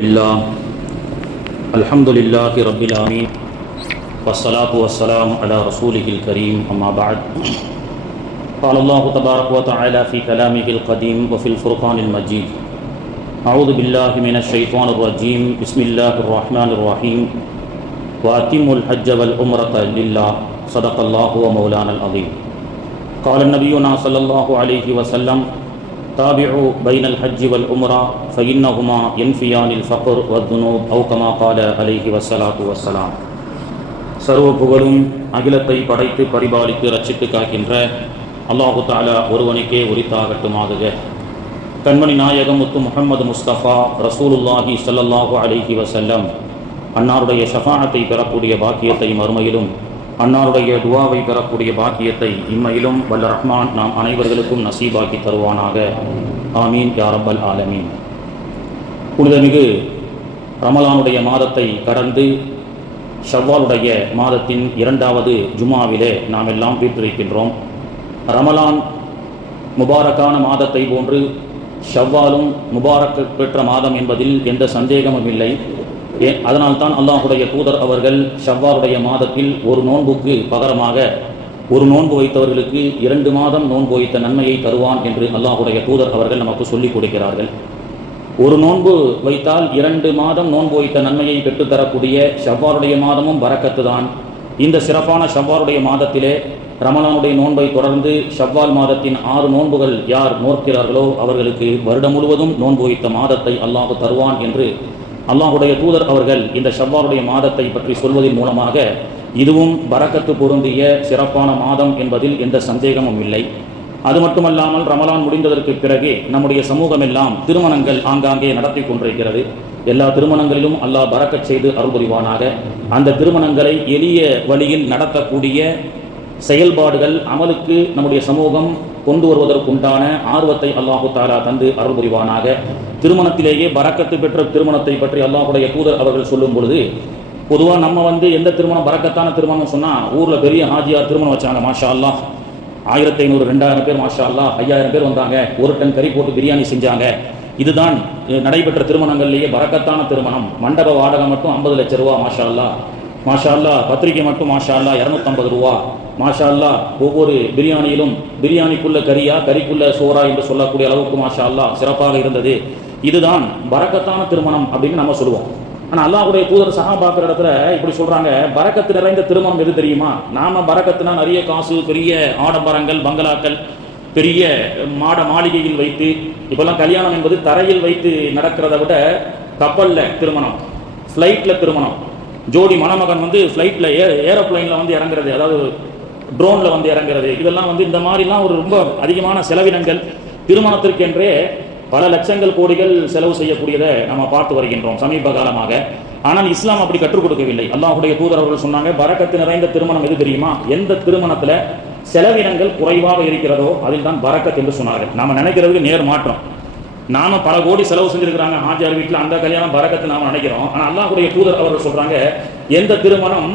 الله الحمد لله رب العالمين والصلاة والسلام على رسوله الكريم أما بعد قال الله تبارك وتعالى في كلامه القديم وفي الفرقان المجيد أعوذ بالله من الشيطان الرجيم بسم الله الرحمن الرحيم وأتموا الحج والعمرة لله صدق الله ومولانا العظيم قال النبينا صلى الله عليه وسلم تابعوا بين الحج والعمرة فإنهما ينفيان الفقر والذنوب أو كما قال عليه والصلاة والسلام. சர்வ புகழும் அகிலத்தை படைத்து பரிபாலித்து ரட்சித்து காக்கின்ற அல்லாஹு தஆலா ஒருவனுக்கே உரித்தாகட்டுமாக. கண்மணி நாயகம் முத்து முஹம்மது முஸ்தபா ரசூலுல்லாஹி ஸல்லல்லாஹு அலைஹி வஸல்லம் அன்னாருடைய ஷஃபாஅத்தை பெறக்கூடிய பாக்கியத்தை மறுமையிலும் அன்னாருடைய துவாவை பெறக்கூடிய பாக்கியத்தை இம்மையிலும் வல்ல ரஹ்மான் நாம் அனைவர்களுக்கும் நசீபாக்கி தருவானாக. ஆமீன் யா ரப்பல் ஆலமீன். புனிதமிகு ரமலானுடைய மாதத்தை கடந்து ஷவ்வாலுடைய மாதத்தின் 2வது ஜுமாவிலே நாம் எல்லாம் வீற்றிருக்கின்றோம். ரமலான் முபாரக்கான மாதத்தை போன்று ஷவ்வாலும் முபாரக் பெற்ற மாதம் என்பதில் எந்த சந்தேகமும் இல்லை. அதனால்தான் அல்லாஹுடைய தூதர் அவர்கள் ஷவ்வாலுடைய மாதத்தில் ஒரு நோன்புக்கு பகரமாக ஒரு நோன்பு வைத்தவர்களுக்கு 2 மாதம் நோன்பு வைத்த நன்மையை தருவான் என்று அல்லாஹுடைய தூதர் அவர்கள் நமக்கு சொல்லிக் கொடுக்கிறார்கள். ஒரு நோன்பு வைத்தால் 2 மாதம் நோன்பு வைத்த நன்மையை பெற்றுத்தரக்கூடிய ஷவ்வாலுடைய மாதமும் பரக்கத்து தான். இந்த சிறப்பான ஷவ்வாலுடைய மாதத்திலே ரமலானுடைய நோன்பை தொடர்ந்து ஷவ்வால் மாதத்தின் 6 நோன்புகள் யார் நோக்கிறார்களோ அவர்களுக்கு வருடம் முழுவதும் நோன்பு வைத்த மாதத்தை அல்லாஹ் தருவான் என்று அல்லாஹுடைய தூதர் அவர்கள் இந்த ஷவ்வாலுடைய மாதத்தை பற்றி சொல்வதன் மூலமாக இதுவும் பரக்கத்து பொருந்திய சிறப்பான மாதம் என்பதில் எந்த சந்தேகமும் இல்லை. அது மட்டுமல்லாமல் ரமலான் முடிந்ததற்கு பிறகு நம்முடைய சமூகம் எல்லாம் திருமணங்கள் ஆங்காங்கே நடத்தி கொண்டிருக்கிறது. எல்லா திருமணங்களிலும் அல்லாஹ் பரக்கத் செய்து அருள் புரிவானாக. அந்த திருமணங்களை எளிய வழியில் நடத்தக்கூடிய செயல்பாடுகள் அமலுக்கு நம்முடைய சமூகம் கொண்டு வருவதற்குண்டான ஆர்வத்தை அல்லாஹு தஆலா தந்து அருள் புரிவானாக. திருமணத்திலேயே பரக்கத்து பெற்ற திருமணத்தை பற்றி அல்லாஹுடைய தூதர் அவர்கள் சொல்லும் பொழுது, பொதுவாக நம்ம எந்த திருமணம் பரக்கத்தான திருமணம் சொன்னால் ஊரில் பெரிய ஹாஜியார் திருமணம் வச்சாங்க, மாஷா அல்லாஹ் 1500 2000 பேர், மாஷா அல்லாஹ் 5000 பேர் வந்தாங்க, 1 டன் கறி போட்டு பிரியாணி செஞ்சாங்க. இதுதான் நடைபெற்ற திருமணங்கள்லேயே பரக்கத்தான திருமணம். மண்டப வாடகை மட்டும் 50 லட்சம் ரூபா, மாஷா அல்லாஹ் மாஷா அல்லாஹ். பத்திரிகை மட்டும் மாஷா அல்லாஹ் 250 ரூபா, மாஷா அல்லாஹ். ஒவ்வொரு பிரியாணியிலும் பிரியாணிக்குள்ள கறியா கறிக்குள்ள சோறா என்று சொல்லக்கூடிய அளவுக்கு மாஷா அல்லாஹ் சிறப்பாக இருந்தது. இதுதான் பரக்கத்தான திருமணம் அப்படின்னு நம்ம சொல்லுவோம். ஆனால் அல்லாஹ்வுடைய தூதர் சஹாபாக்கிற இடத்துல இப்படி சொல்றாங்க, பரக்கத்து நிறைந்த திருமணம் எது தெரியுமா? நாம பரக்கத்துனா நிறைய காசு, பெரிய ஆடம்பரங்கள், பங்களாக்கள், பெரிய மாளிகையில் வைத்து, இப்பெல்லாம் கல்யாணம் என்பது தரையில் வைத்து நடக்கிறத விட கப்பல்ல திருமணம், ஃப்ளைட்ல திருமணம், ஜோடி மணமகன் ஃப்ளைட்ல ஏரோப்ளைன்ல இறங்குறது, அதாவது ட்ரோன்ல இறங்குறது, இதெல்லாம் இந்த மாதிரிலாம் ஒரு ரொம்ப அதிகமான செலவினங்கள். திருமணத்திற்கென்றே பல லட்சங்கள் கோடிகள் செலவு செய்யக்கூடியதை நம்ம பார்த்து வருகின்றோம் சமீப காலமாக. ஆனால் இஸ்லாம் அப்படி கற்றுக் கொடுக்கவில்லை. அல்லாஹுடைய தூதர் அவர்கள் சொன்னாங்க, பரக்கத்து நிறைந்த திருமணம் எது தெரியுமா? எந்த திருமணத்துல செலவினங்கள் குறைவாக இருக்கிறதோ அதில் தான் பரக்கத் என்று சொன்னார்கள். நாம நினைக்கிறதுக்கு நேர் மாற்றம். நாம பல கோடி செலவு செஞ்சிருக்கிறாங்க ஹாஜியார் வீட்டில், அந்த கல்யாணம் பரக்கத்து நாம நினைக்கிறோம். ஆனால் அல்லாஹுடைய தூதர் அவர்கள் சொல்றாங்க, எந்த திருமணம்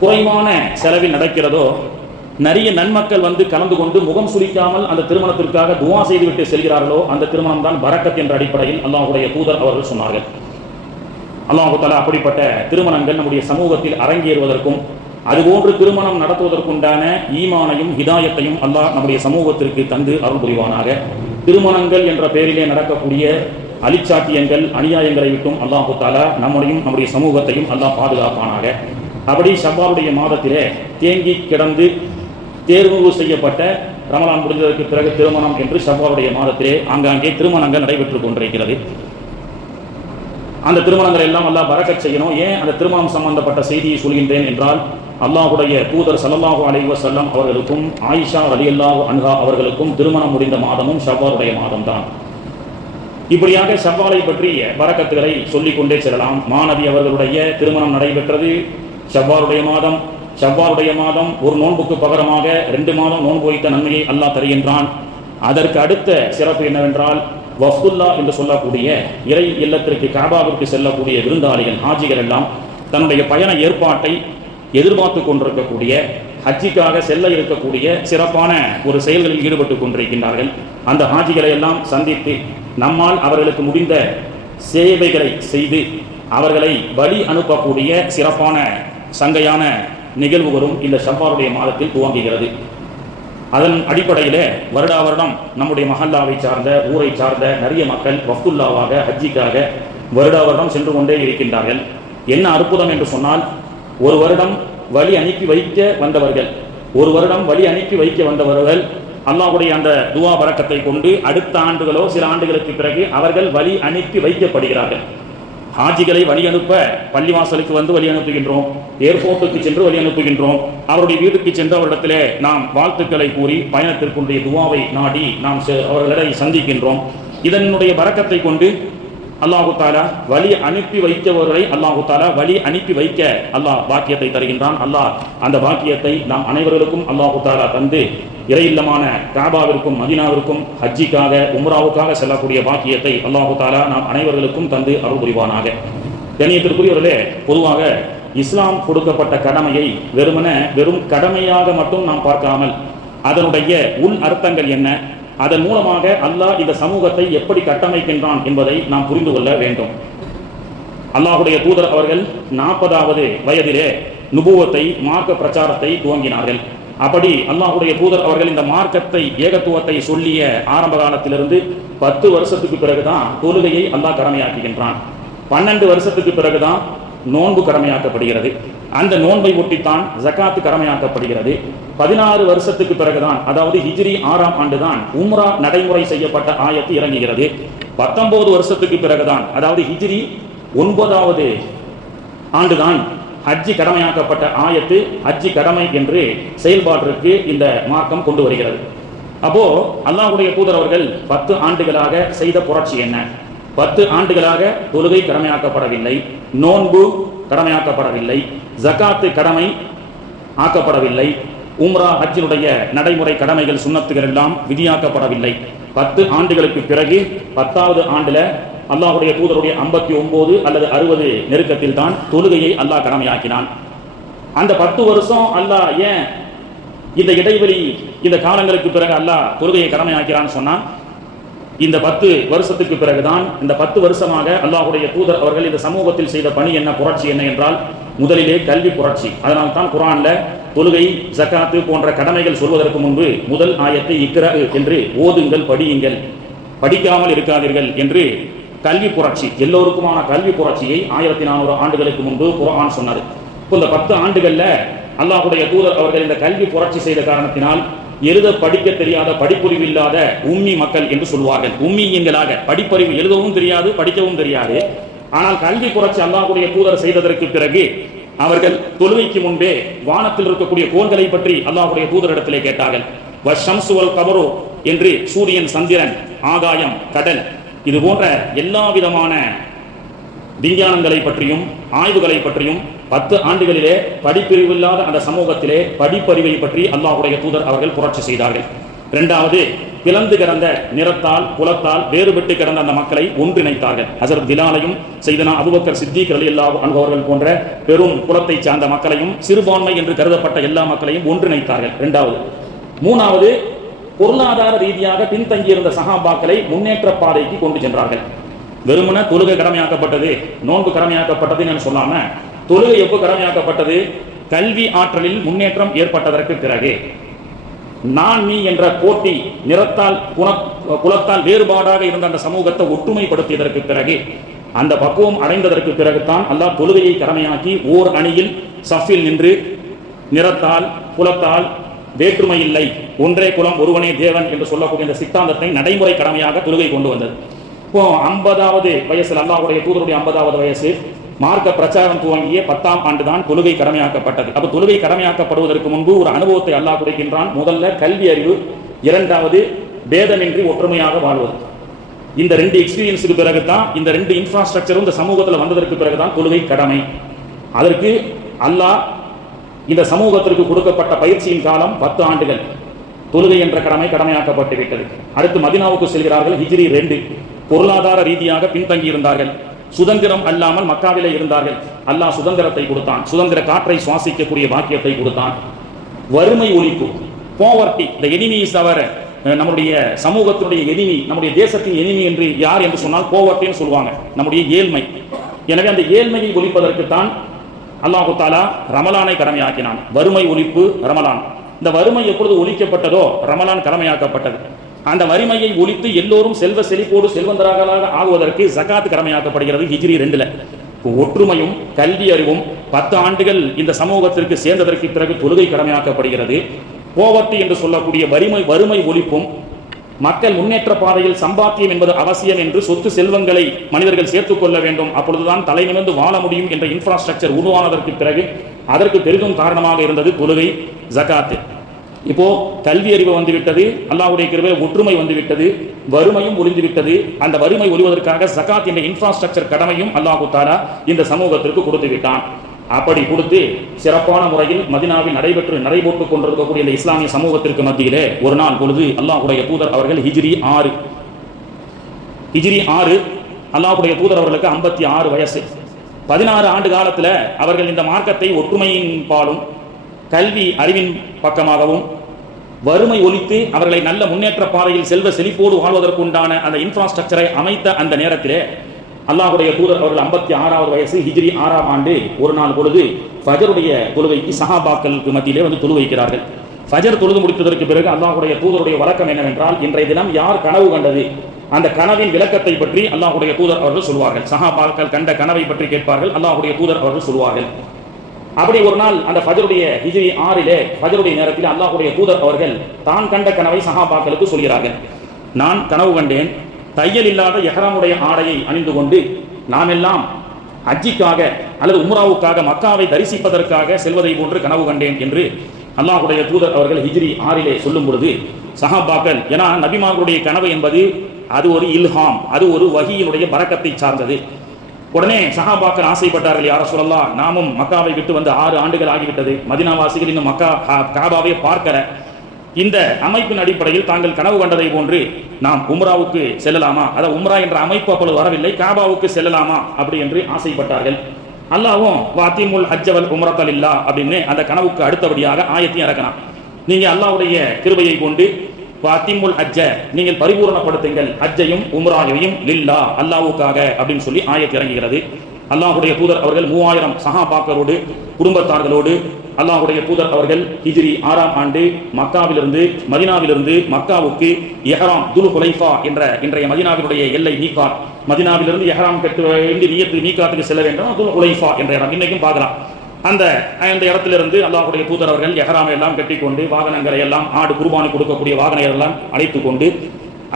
குறைவான செலவில் நடக்கிறதோ, நிறைய நன்மக்கள் கலந்து கொண்டு முகம் சுளிக்காமல் அந்த திருமணத்திற்காக துவா செய்துவிட்டு செல்கிறார்களோ அந்த திருமணம் தான் பரக்கத் என்ற அடிப்படையில் அல்லாஹுடைய தூதர் அவர்கள் சொன்னார்கள். அல்லாஹு தஆலா அப்படிப்பட்ட திருமணங்கள் நம்முடைய சமூகத்தில் அரங்கேறுவதற்கும் அதுபோன்று திருமணம் நடத்துவதற்குண்டான ஈமானையும் ஹிதாயத்தையும் அல்லாஹ் நம்முடைய சமூகத்திற்கு தந்து அருள் புரிவானாக. திருமணங்கள் என்ற பெயரிலே நடக்கக்கூடிய அலிச்சாட்டியங்கள், அநியாயங்களை விட்டும் அல்லாஹு தஆலா நம்முடைய சமூகத்தையும் அல்லாஹ் பாதுகாப்பானாக. அப்படி ஷவ்வாலுடைய மாதத்திலே தேங்கி கிடந்து தேர்வு செய்யப்பட்ட ரமலான் முடிந்ததற்கு பிறகு திருமணம் என்று ஷவ்வாலுடைய மாதத்திலே ஆங்காங்கே திருமணங்கள் நடைபெற்றுக் கொண்டிருக்கிறது. அந்த திருமணங்கள் எல்லாம் அல்லாஹ் பரக்கத் செய்யணும். ஏன் அந்த திருமணம் சம்பந்தப்பட்ட செய்தியை சொல்கின்றேன் என்றால், அல்லாஹுடைய தூதர் ஸல்லல்லாஹு அலைஹி வஸல்லம் அவர்களுக்கும் ஆயிஷா ரலியல்லாஹு அன்ஹா அவர்களுக்கும் திருமணம் முடிந்த மாதமும் ஷவ்வாலுடைய மாதம் தான். இப்படியாக ஷவ்வாலை பற்றிய பரக்கத்துகளை சொல்லிக் கொண்டே செல்லலாம். மாநபி அவர்களுடைய திருமணம் நடைபெற்றது ஷவ்வாலுடைய மாதம். ஷவ்வாலுடைய மாதம் ஒரு நோன்புக்கு பகரமாக 2 மாதம் நோன்பு வைத்த நன்மையை அல்லாஹ் தருகின்றான். அதற்கு அடுத்த சிறப்பு என்னவென்றால், வஃதுல்லா என்று சொல்லக்கூடிய இறை இல்லத்திற்கு காபாவிற்கு செல்லக்கூடிய விருந்தாளிகள், ஹாஜிகள் எல்லாம் தன்னுடைய பயண ஏற்பாட்டை எதிர்பார்த்து கொண்டிருக்கக்கூடிய, ஹஜ்ஜிக்காக செல்ல இருக்கக்கூடிய சிறப்பான ஒரு செயல்களில் ஈடுபட்டு கொண்டிருக்கின்றார்கள். அந்த ஹாஜிகளை எல்லாம் சந்தித்து நம்மால் அவர்களுக்கு முடிந்த சேவைகளை செய்து அவர்களை வழி அனுப்பக்கூடிய சிறப்பான சங்கையான நிகழ்வுகளும் இந்த ஷவ்வாலுடைய மாதத்தில் துவங்குகிறது. அதன் அடிப்படையில் வருடா வருடம் நம்முடைய மஹல்லாவை சார்ந்த ஊரை சார்ந்த நிறைய மக்கள் வஃப்துல்லாவாக ஹஜ்ஜிக்காக வருடா வருடம் சென்று கொண்டே இருக்கின்றார்கள். என்ன அற்புதம் என்று சொன்னால், ஒரு வருடம் வழி அனுப்பி வைக்க வந்தவர்கள் அல்லாஹ்வுடைய அந்த துவா பரக்கத்தை கொண்டு அடுத்த ஆண்டுகளோ சில ஆண்டுகளுக்கு பிறகு அவர்கள் வழி அனுப்பி வைக்கப்படுகிறார்கள். ஹாஜிகளை வழி அனுப்ப பள்ளிவாசலுக்கு வந்து வழி அனுப்புகின்றோம், ஏர்போர்ட்டுக்கு சென்று வழி அனுப்புகின்றோம், அவருடைய வீட்டுக்கு சென்று அவரிடத்திலே நாம் வாழ்த்துக்களை கூறி பயணத்திற்குரிய துவாவை நாடி நாம் அவர்களை சந்திக்கின்றோம். இதனுடைய பரக்கத்தை கொண்டு அல்லாஹு தாலா வழி அனுப்பி வைத்தவர்களை அல்லாஹு தாலா வழி அனுப்பி வைக்க அல்லாஹ் பாக்கியத்தை தருகின்றான். அல்லாஹ் அந்த பாக்கியத்தை நாம் அனைவர்களுக்கும் அல்லாஹு தாலா தந்து இறையில்லமான காபாவிற்கும் மதீனாவிற்கும் ஹஜ்ஜிக்காக உம்ராவுக்காக செல்லக்கூடிய பாக்கியத்தை அல்லாஹு தாலா நாம் அனைவர்களுக்கும் தந்து அருள் புரிவானாக. கண்ணியத்திற்குரியவர்களே, பொதுவாக இஸ்லாம் கொடுக்கப்பட்ட கடமையை வெறும் கடமையாக மட்டும் நாம் பார்க்காமல் அதனுடைய உள் அர்த்தங்கள் என்ன, அதன் மூலமாக அல்லாஹ் இந்த சமூகத்தை எப்படி கட்டமைக்கின்றான் என்பதை நாம் புரிந்து கொள்ள வேண்டும். அல்லாஹுடைய தூதர் அவர்கள் 40வது வயதிலே நுபுவத்தை மார்க்க பிரச்சாரத்தை துவங்கினார்கள். அப்படி அல்லாஹுடைய தூதர் அவர்கள் இந்த மார்க்கத்தை ஏகத்துவத்தை சொல்லிய ஆரம்ப காலத்திலிருந்து 10 வருஷத்துக்கு பிறகுதான் தொழுகையை அல்லாஹ் கடமையாக்குகின்றான். 12 வருஷத்துக்கு பிறகுதான் நோன்பு கடமையாக்கப்படுகிறது. அந்த நோன்பை ஒட்டித்தான் ஜகாத்து கடமையாக்கப்படுகிறது. 16 வருஷத்துக்கு பிறகுதான், அதாவது ஹிஜ்ரி 6ஆம் ஆண்டுதான் உம்ரா நடைமுறை செய்யப்பட்ட ஆயத்து இறங்குகிறது. 19 வருஷத்துக்கு பிறகுதான், அதாவது ஹிஜ்ரி 9வது ஆண்டுதான் ஹஜ்ஜி கடமையாக்கப்பட்ட ஆயத்து ஹஜ்ஜி கடமை என்று செயல்பாட்டிற்கு இந்த மார்க்கம் கொண்டு வருகிறது. அப்போ அல்லாஹ்வுடைய தூதர் அவர்கள் 10 ஆண்டுகளாக செய்த புரட்சி என்ன? 10 ஆண்டுகளாக தொழுகை கடமையாக்கப்படவில்லை, நோன்பு கடமையாக்கப்படவில்லை, ஜகாத்து கடமை ஆக்கப்படவில்லை, உம்ரா ஹஜ்ஜினுடைய நடைமுறை கடமைகள் சுன்னத்துகள் எல்லாம் விதியாக்கப்படவில்லை. 10 ஆண்டுகளுக்கு பிறகு 10வது ஆண்டுல அல்லாஹ்வுடைய தூதருடைய 59 அல்லது 60 நெருக்கத்தில் தான் தொழுகையை அல்லாஹ் கடமையாக்கினான். அந்த 10 வருஷம் அல்லாஹ் ஏன் இந்த இடைவெளி இந்த காலங்களுக்கு பிறகு அல்லாஹ் தொழுகையை கடமையாக்கிறான்னு சொன்னா, இந்த 10 வருஷத்துக்கு பிறகுதான், இந்த 10 வருஷமாக அல்லாஹ்வுடைய தூதர் அவர்கள் இந்த சமூகத்தில் செய்த பணி என்ன, புரட்சி என்ன என்றால், முதலிலே கல்வி புரட்சி. அதனால் தான் குர்ஆன்ல தொழுகை ஜகாத்து போன்ற கடமைகள் சொல்வதற்கு முன்பு முதல் ஆயத்தை இக்ரா என்று ஓதுங்கள், படியுங்கள், படிக்காமல் இருக்காதீர்கள் என்று கல்வி புரட்சி, எல்லோருக்குமான கல்வி புரட்சியை 1400 ஆண்டுகளுக்கு முன்பு குர்ஆன் சொன்னது. இந்த 10 ஆண்டுகள்ல அல்லாஹ்வுடைய தூதர் அவர்கள் இந்த கல்வி புரட்சி செய்த காரணத்தினால் எழுத படிக்க தெரியாத படிப்பறிவு இல்லாத உம்மி மக்கள் என்று சொல்வார்கள். உம்மியங்களாக, படிப்பறிவு எழுதவும் தெரியாது படிக்கவும் தெரியாது. ஆனால் கல்வி புரட்சி அல்லாஹ்வுடைய தூதர் செய்ததற்கு பிறகு அவர்கள் தொழுகைக்கு முன்பே வானத்தில் இருக்கக்கூடிய கோள்களை பற்றி அல்லாஹ்வுடைய தூதரிடத்திலே கேட்டார்கள். வஷம்சு வல் கமரு என்று சூரியன், சந்திரன், ஆகாயம், கடல், இது போன்ற எல்லா விதமான விஞ்ஞானங்களை பற்றியும் ஆய்வுகளை பற்றியும் 10 ஆண்டுகளிலே படிப்பறிவு இல்லாத அந்த சமூகத்திலே படிப்பறிவை பற்றி அல்லாஹ்வுடைய தூதர் அவர்கள் புரட்சி செய்தார்கள். 2வது, பிளந்து கிடந்த நிறத்தால் குலத்தால் வேறுபட்டு கிடந்த அந்த மக்களை ஒன்றிணைத்தார்கள். ஹஸரத் பிலாலையும் செய்தனா அபூபக்கர் சித்திக் ரலியல்லாஹு அன்ஹு அவர்கள் போன்ற பெரும் குலத்தை சார்ந்த மக்களையும் சிறுபான்மை என்று கருதப்பட்ட எல்லா மக்களையும் ஒன்றிணைத்தார்கள். 2வது. 3வது, பொருளாதார ரீதியாக பின்தங்கியிருந்த சஹாபாக்களை முன்னேற்ற பாதைக்கு கொண்டு சென்றார்கள். வெறுமன தொழுகை கடமையாக்கப்பட்டது, நோன்பு கடமையாக்கப்பட்டது என்று சொல்லாம, தொழுகை எப்போ கடமையாக்கப்பட்டது? கல்வி ஆற்றலில் முன்னேற்றம் ஏற்பட்டதற்கு பிறகு. நான் நீ என்ற போட்டி, நிறத்தால் குலத்தால் வேறுபாடாக இருந்த அந்த சமூகத்தை ஒற்றுமைப்படுத்தியதற்கு பிறகு, அந்த பக்குவம் அடைந்ததற்கு பிறகுதான் அல்லாஹ் தொழுகையை கடமையாக்கி ஓர் அணியில் சஃபில் நின்று நிறத்தால் குலத்தால் வேற்றுமை இல்லை, ஒன்றே குலம் ஒருவனே தேவன் என்று சொல்லக்கூடிய இந்த சித்தாந்தத்தை நடைமுறை கடமையாக தொழுகை கொண்டு வந்தது. இப்போ 50வது வயசில், அல்லாஹ்வுடைய தூதருடைய 50வது வயசு, மார்க்க பிரச்சாரம் துவங்கிய 10ஆம் ஆண்டு தான் தொழுகை கடமையாக்கப்பட்டது. அப்ப தொழுகை கடமையாக்கப்படுவதற்கு முன்பு ஒரு அனுபவத்தை அல்லாஹ் கொடுக்கின்றான். முதல்ல கல்வி அறிவு, 2வது பேதமின்றி ஒற்றுமையாக வாழ்வது. இந்த 2 எக்ஸ்பீரியன்ஸுக்கு பிறகுதான், இந்த 2 இன்ஃப்ராஸ்ட்ரக்சரும் இந்த சமூகத்தில் வந்ததற்கு பிறகுதான் தொழுகை கடமை. அதற்கு அல்லாஹ் இந்த சமூகத்திற்கு கொடுக்கப்பட்ட பயிற்சியின் காலம் 10 ஆண்டுகள். தொழுகை என்ற கடமை கடமையாக்கப்பட்டு விட்டது. அடுத்து மதீனாவுக்கு செல்கிறார்கள். ஹிஜ்ரி 2. பொருளாதார ரீதியாக பின்தங்கி இருந்தார்கள், சுதந்திரம் அல்லாமல் மக்காவிலே இருந்தார்கள். அல்லாஹ் சுதந்திரத்தை கொடுத்தான், சுதந்திர காற்றை சுவாசிக்கக்கூடிய பாக்கியத்தை கொடுத்தான். வறுமை ஒழிப்பு, poverty, the enemy is our நம்முடைய சமூகத்தினுடைய எனிமி, நம்முடைய தேசத்தின் எனிமி என்று யார் என்று சொன்னால் போவர்ட்டின்னு சொல்லுவாங்க, நம்முடைய ஏழ்மை. எனவே அந்த ஏழ்மையை ஒழிப்பதற்குத்தான் அல்லாஹு தாலா ரமலானை கடமையாக்கினான். வறுமை ஒழிப்பு ரமலான். இந்த வறுமை எப்பொழுது ஒழிக்கப்பட்டதோ ரமலான் கடமையாக்கப்பட்டது. அந்த வறுமையை ஒழித்து எல்லோரும் செல்வ செழிப்போடு செல்வந்தராக ஆகுவதற்கு ஜகாத் கடமையாக்கப்படுகிறது ஹிஜ்ரி 2ல். ஒற்றுமையும் கல்வி அறிவும் 10 ஆண்டுகள் இந்த சமூகத்திற்கு சேர்ந்ததற்கு பிறகு தொழுகை கடமையாக்கப்படுகிறது. போவர்ட்டி என்று சொல்லக்கூடிய வறுமை ஒழிப்பும், மக்கள் முன்னேற்ற பாதையில் சம்பாத்தியம் என்பது அவசியம் என்று சொத்து செல்வங்களை மனிதர்கள் சேர்த்துக் கொள்ள வேண்டும், அப்பொழுதுதான் தலை நிமிர்ந்து வாழ முடியும் என்ற இன்ஃப்ராஸ்ட்ரக்சர் உருவானதற்கு பிறகு அதற்கு பெரிதும் காரணமாக இருந்தது தொழுகை, ஜகாத். இப்போ கல்வி அறிவு வந்துவிட்டது, அல்லாஹ்வுடைய கிருபையில் ஒற்றுமை வந்துவிட்டது, வறுமையும் ஒழிந்துவிட்டது. அந்த வறுமை ஒழிவதற்காக ஜகாத் என்ற இன்ஃப்ராஸ்ட்ரக்சர் கடமையும் அல்லாஹ் தஆலா இந்த சமூகத்திற்கு கொடுத்து விட்டான். அப்படி கொடுத்து சிறப்பான முறையில் மதீனாவில் நடைபெற்றுக் கொண்டிருக்கக்கூடிய இந்த இஸ்லாமிய சமூகத்திற்கு மத்தியிலே ஒரு நாள் பொழுது அல்லாஹ்வுடைய தூதர் அவர்கள் ஹிஜ்ரி 6 அல்லாஹ்வுடைய தூதர் அவர்களுக்கு 56 வயசு. 16 ஆண்டு காலத்தில் அவர்கள் இந்த மார்க்கத்தை ஒற்றுமையின் பாலும் கல்வி அறிவின் பக்கமாகவும் வறுமை ஒழித்து அவர்களை நல்ல முன்னேற்ற பாதையில் செல்வ செழிப்போடு வாழ்வதற்கு உண்டான அந்த இன்ஃப்ராஸ்ட்ரக்சரை அமைத்த அந்த நேரத்திலே அல்லாஹ்வுடைய தூதர் அவர்கள் 56வது வயசு ஹிஜ்ரி 6ஆம் ஆண்டு ஒரு நாள் பொழுது ஃபஜருடைய தொழுகைக்கு சஹாபாக்களுக்கு மத்தியிலே வந்து தொழு வைக்கிறார்கள். ஃபஜர் தொழுது முடித்ததற்கு பிறகு அல்லாஹ்வுடைய தூதருடைய வழக்கம் என்னவென்றால், இன்றைய தினம் யார் கனவு கண்டது அந்த கனவின் விளக்கத்தை பற்றி அல்லாஹ்வுடைய தூதர் அவர்கள் சொல்வார்கள். சஹாபாக்கள் கண்ட கனவை பற்றி கேட்பார்கள், அல்லாஹ்வுடைய தூதர் அவர்கள் சொல்வார்கள். அப்படி ஒரு நாள் அந்த ஃபஜருடைய ஹிஜ்ரி 6லே ஃபஜருடைய நேரத்தில் அல்லாஹ்வுடைய தூதர் அவர்கள் தான் கண்ட கனவை சஹாபாக்களுக்கு சொல்கிறார்கள். நான் கனவு கண்டேன், தையல் இல்லாத எஹ்ராமுடைய ஆடையை அணிந்து கொண்டு நாம் எல்லாம் ஹஜ்ஜிக்காக அல்லது உம்ராவுக்காக மக்காவை தரிசிப்பதற்காக செல்வதை போன்று கனவு கண்டேன் என்று அல்லாஹ்வுடைய தூதர் அவர்கள் ஹிஜ்ரி 6லே சொல்லும் பொழுது சஹாபாக்கள், ஏன்னா நபிமார்களுடைய கனவு என்பது அது ஒரு இல்ஹாம், அது ஒரு வஹியினுடைய பரக்கத்தை சார்ந்தது. உடனே சஹாபாக்கள் ஆசைப்பட்டார்கள், யா ரசூலல்லாஹ், நாமும் மக்காவை விட்டு வந்து 6 ஆண்டுகள் ஆகிவிட்டது, மதீனாவாசிகள் இன்னும் காபாவை பார்க்கற இந்த அமைப்பின் அடிப்படையில் தாங்கள் கனவு கண்டதை போன்று நாம் உம்ராவுக்கு செல்லலாமா, அதாவது உம்ரா என்ற அமைப்பு அப்பொழுது வரவில்லை, காபாவுக்கு செல்லலாமா அப்படி என்று ஆசைப்பட்டார்கள். அல்லாஹ்வும் வாத்திமுல் ஹஜ்ஜ வல் உம்ரத லில்லாஹ் அப்படின்னு அந்த கனவுக்கு அடுத்தபடியாக ஆயத்தையும் இறக்கினான். நீங்க அல்லாஹ்வுடைய கிருபையை கொண்டு வாத்திமுல் ஹஜ்ஜ, நீங்கள் பரிபூரணப்படுத்துங்கள் ஹஜ்ஜையும் உம்ராவையும் லில்லாஹ் அல்லாஹ்வுக்காக அப்படின்னு சொல்லி ஆயத் இறங்குகிறது. அல்லாஹ்வுடைய தூதர் அவர்கள் 3000 சஹாபாக்களோடு குடும்பத்தார்களோடு அல்லாஹ்வுடைய தூதர் அவர்கள் ஹிஜ்ரி 6ஆம் ஆண்டு மக்காவிலிருந்து மதீனாவிலிருந்து மக்காவுக்கு இஹ்ராம் துல் ஹுலைஃபா என்ற இன்றைய மதீனாவினுடைய எல்லை மீகாத், மதீனாவிலிருந்து இஹ்ராம் கட்ட வேண்டி நியத்து மீகாத்துக்கு செல்ல வேண்டும், துல் ஹுலைஃபா என்ற இடம் இன்னைக்கும் பார்க்கலாம். அந்த இடத்திலிருந்து அல்லாஹ்வுடைய தூதர் அவர்கள் இஹ்ராமை எல்லாம் கட்டிக்கொண்டு வாகனங்களை எல்லாம் ஆடு குர்பானி கொடுக்கக்கூடிய வாகனங்கள் எல்லாம் அழைத்து கொண்டு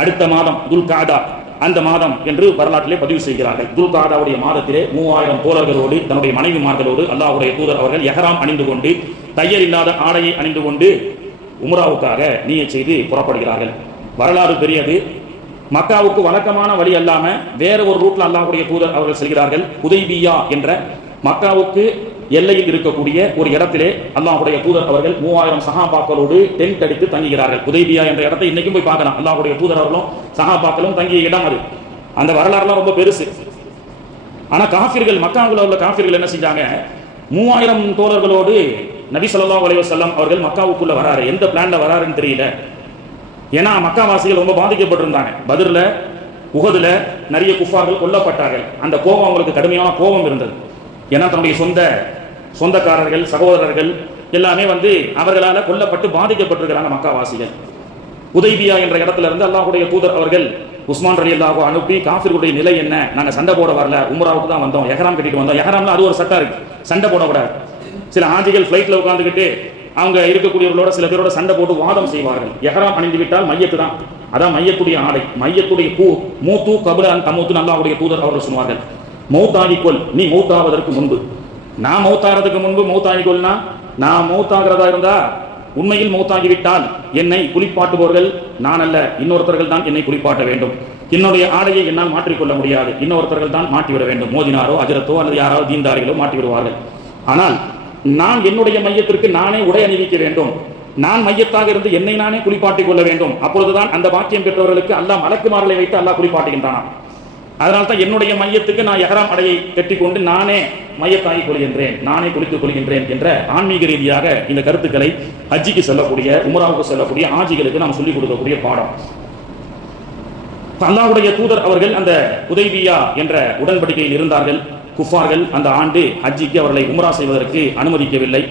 அடுத்த மாதம் துல் காதா அந்த மாதம் என்று வரலாற்றிலே பதிவு செய்கிறார்கள். துல் காதாவுடைய மாதத்திலே 3000 தோழர்களோடு தன்னுடைய மனைவிமார்களோடு அல்லாஹ்வுடைய தூதர் அவர்கள் இஹ்ராம் அணிந்து கொண்டு தையல் இல்லாத ஆடையை அணிந்து கொண்டு உம்ராவுக்காக நியத் செய்து புறப்படுகிறார்கள். வரலாறு பெரியது. மக்காவுக்கு வழக்கமான வழி அல்லாம வேற ஒரு ரூட்ல அல்லாஹ்வுடைய தூதர் அவர்கள் செல்கிறார்கள். ஹுதைபியா என்ற மக்காவுக்கு எல்லையில் இருக்கக்கூடிய ஒரு இடத்திலே அல்லாஹ்வுடைய தூதர் அவர்கள் 3000 சஹாபாக்களோடு டென்ட் அடித்து தங்குகிறார்கள். ஹுதைபியா என்ற இடத்தை இன்னைக்கும் போய் பார்க்கலாம். அல்லாஹ்வுடைய தூதர் அவர்களும் சஹாபாக்களும் தங்கிய இடம் அது. அந்த வரலாறுலாம் ரொம்ப பெருசு. ஆனா காஃபிர்கள், மக்காவுல உள்ள காஃபிர்கள் என்ன செஞ்சாங்க, 3000 தோழர்களோடு நபி ஸல்லல்லாஹு அலைஹி வஸல்லம் அவர்கள் மக்காவுக்குள்ள வராரு. எந்த பிளான்ல வராருன்னு தெரியல. ஏன்னா மக்காவாசிகள் ரொம்ப பாதிக்கப்பட்டிருந்தாங்க. பத்ர்ல உஹதுல நிறைய குஃபார்கள் கொல்லப்பட்டார்கள். அந்த கோபம் அவங்களுக்கு கடுமையான கோபம் இருந்தது. ஏன்னா தன்னுடைய சொந்தக்காரர்கள் சகோதரர்கள் எல்லாமே அவர்களால் கொல்லப்பட்டு பாதிக்கப்பட்டிருக்கிறாங்க மக்காவாசிகள். ஹுதைபியா என்ற இடத்துல இருந்து அல்லாஹ்வுடைய தூதர் அவர்கள் உஸ்மான் ரலியல்லாஹு அனுப்பி காஃபிர்களுடைய நிலை என்ன, நாங்கள் சண்டை போட வரல, உம்ராவுக்கு தான் வந்தோம், எஹ்ராம் கட்டிட்டு வந்தோம். எஹ்ராம்ல அது ஒரு சட்டம் இருக்கு, சண்டை போடக்கூடாது. சில ஆஜிகள் ஃபிளைட்ல உட்காந்துக்கிட்டு அவங்க இருக்கக்கூடியவர்களோட சில பேரோட சண்டை போட்டு வாதம் செய்வார்கள். எஹ்ராம் அணிந்து விட்டால் மையத்து தான், அதான் மையத்துடைய ஆடை, மையத்துடைய பூ மூத்து கபுலான் தமூத்து அல்லாஹ்வுடைய தூதர் அவர்கள் சொன்னார்கள், மௌத்தாகிக்கொள் நீ மௌத்தாவதற்கு முன்பு. நான் மௌத்தாகிறதுக்கு முன்பு மௌத்தாகிக்கொள்னா, நான் மௌத்தாகிறதா இருந்தா உண்மையில் மௌத்தாகிவிட்டால் என்னை குளிப்பாட்டுபவர்கள் நான் அல்ல, இன்னொருத்தர்கள் தான் என்னை குளிப்பாட்ட வேண்டும். என்னுடைய ஆடையை என்னால் மாற்றிக்கொள்ள முடியாது, இன்னொருத்தர்கள் தான் மாட்டிவிட வேண்டும். மோதினாரோ அஜரத்தோ அல்லது யாராவது தீன்தாரிகளோ மாட்டிவிடுவார்கள். ஆனால் நான் என்னுடைய மையத்திற்கு நானே உடை அணிவிக்க வேண்டும், நான் மையத்தாக இருந்து என்னை நானே குளிப்பாட்டிக் கொள்ள வேண்டும். அப்பொழுதுதான் அந்த பாக்கியம் பெற்றவர்களுக்கு அல்லாஹ் மலக்குமார்களை வைத்து அல்லாஹ் குளிப்பாட்டுகின்றான். அதனால தான் என்னுடைய மையத்துக்கு நான் எஹ்ராம் அடையை கட்டிக்கொண்டு நானே மையத்தாகி கொள்கின்றேன், நானே குளித்துக் கொள்கின்றேன் என்ற ஆன்மீக ரீதியாக இந்த கருத்துக்களை ஹஜ்ஜிக்கு செல்லக்கூடிய, உம்ராவுக்கு செல்லக்கூடிய ஆஜிகளுக்கு நாம் சொல்லிக் கொடுக்கக்கூடிய பாடம். அல்லாஹ்வுடைய தூதர் அவர்கள் அந்த ஹுதைபியா என்ற உடன்படிக்கையில் இருந்தார்கள். குஃபார்கள் அந்த ஆண்டு ஹஜ்ஜிக்கு அவர்களை உம்ரா செய்வதற்கு அனுமதிக்கவில்லை.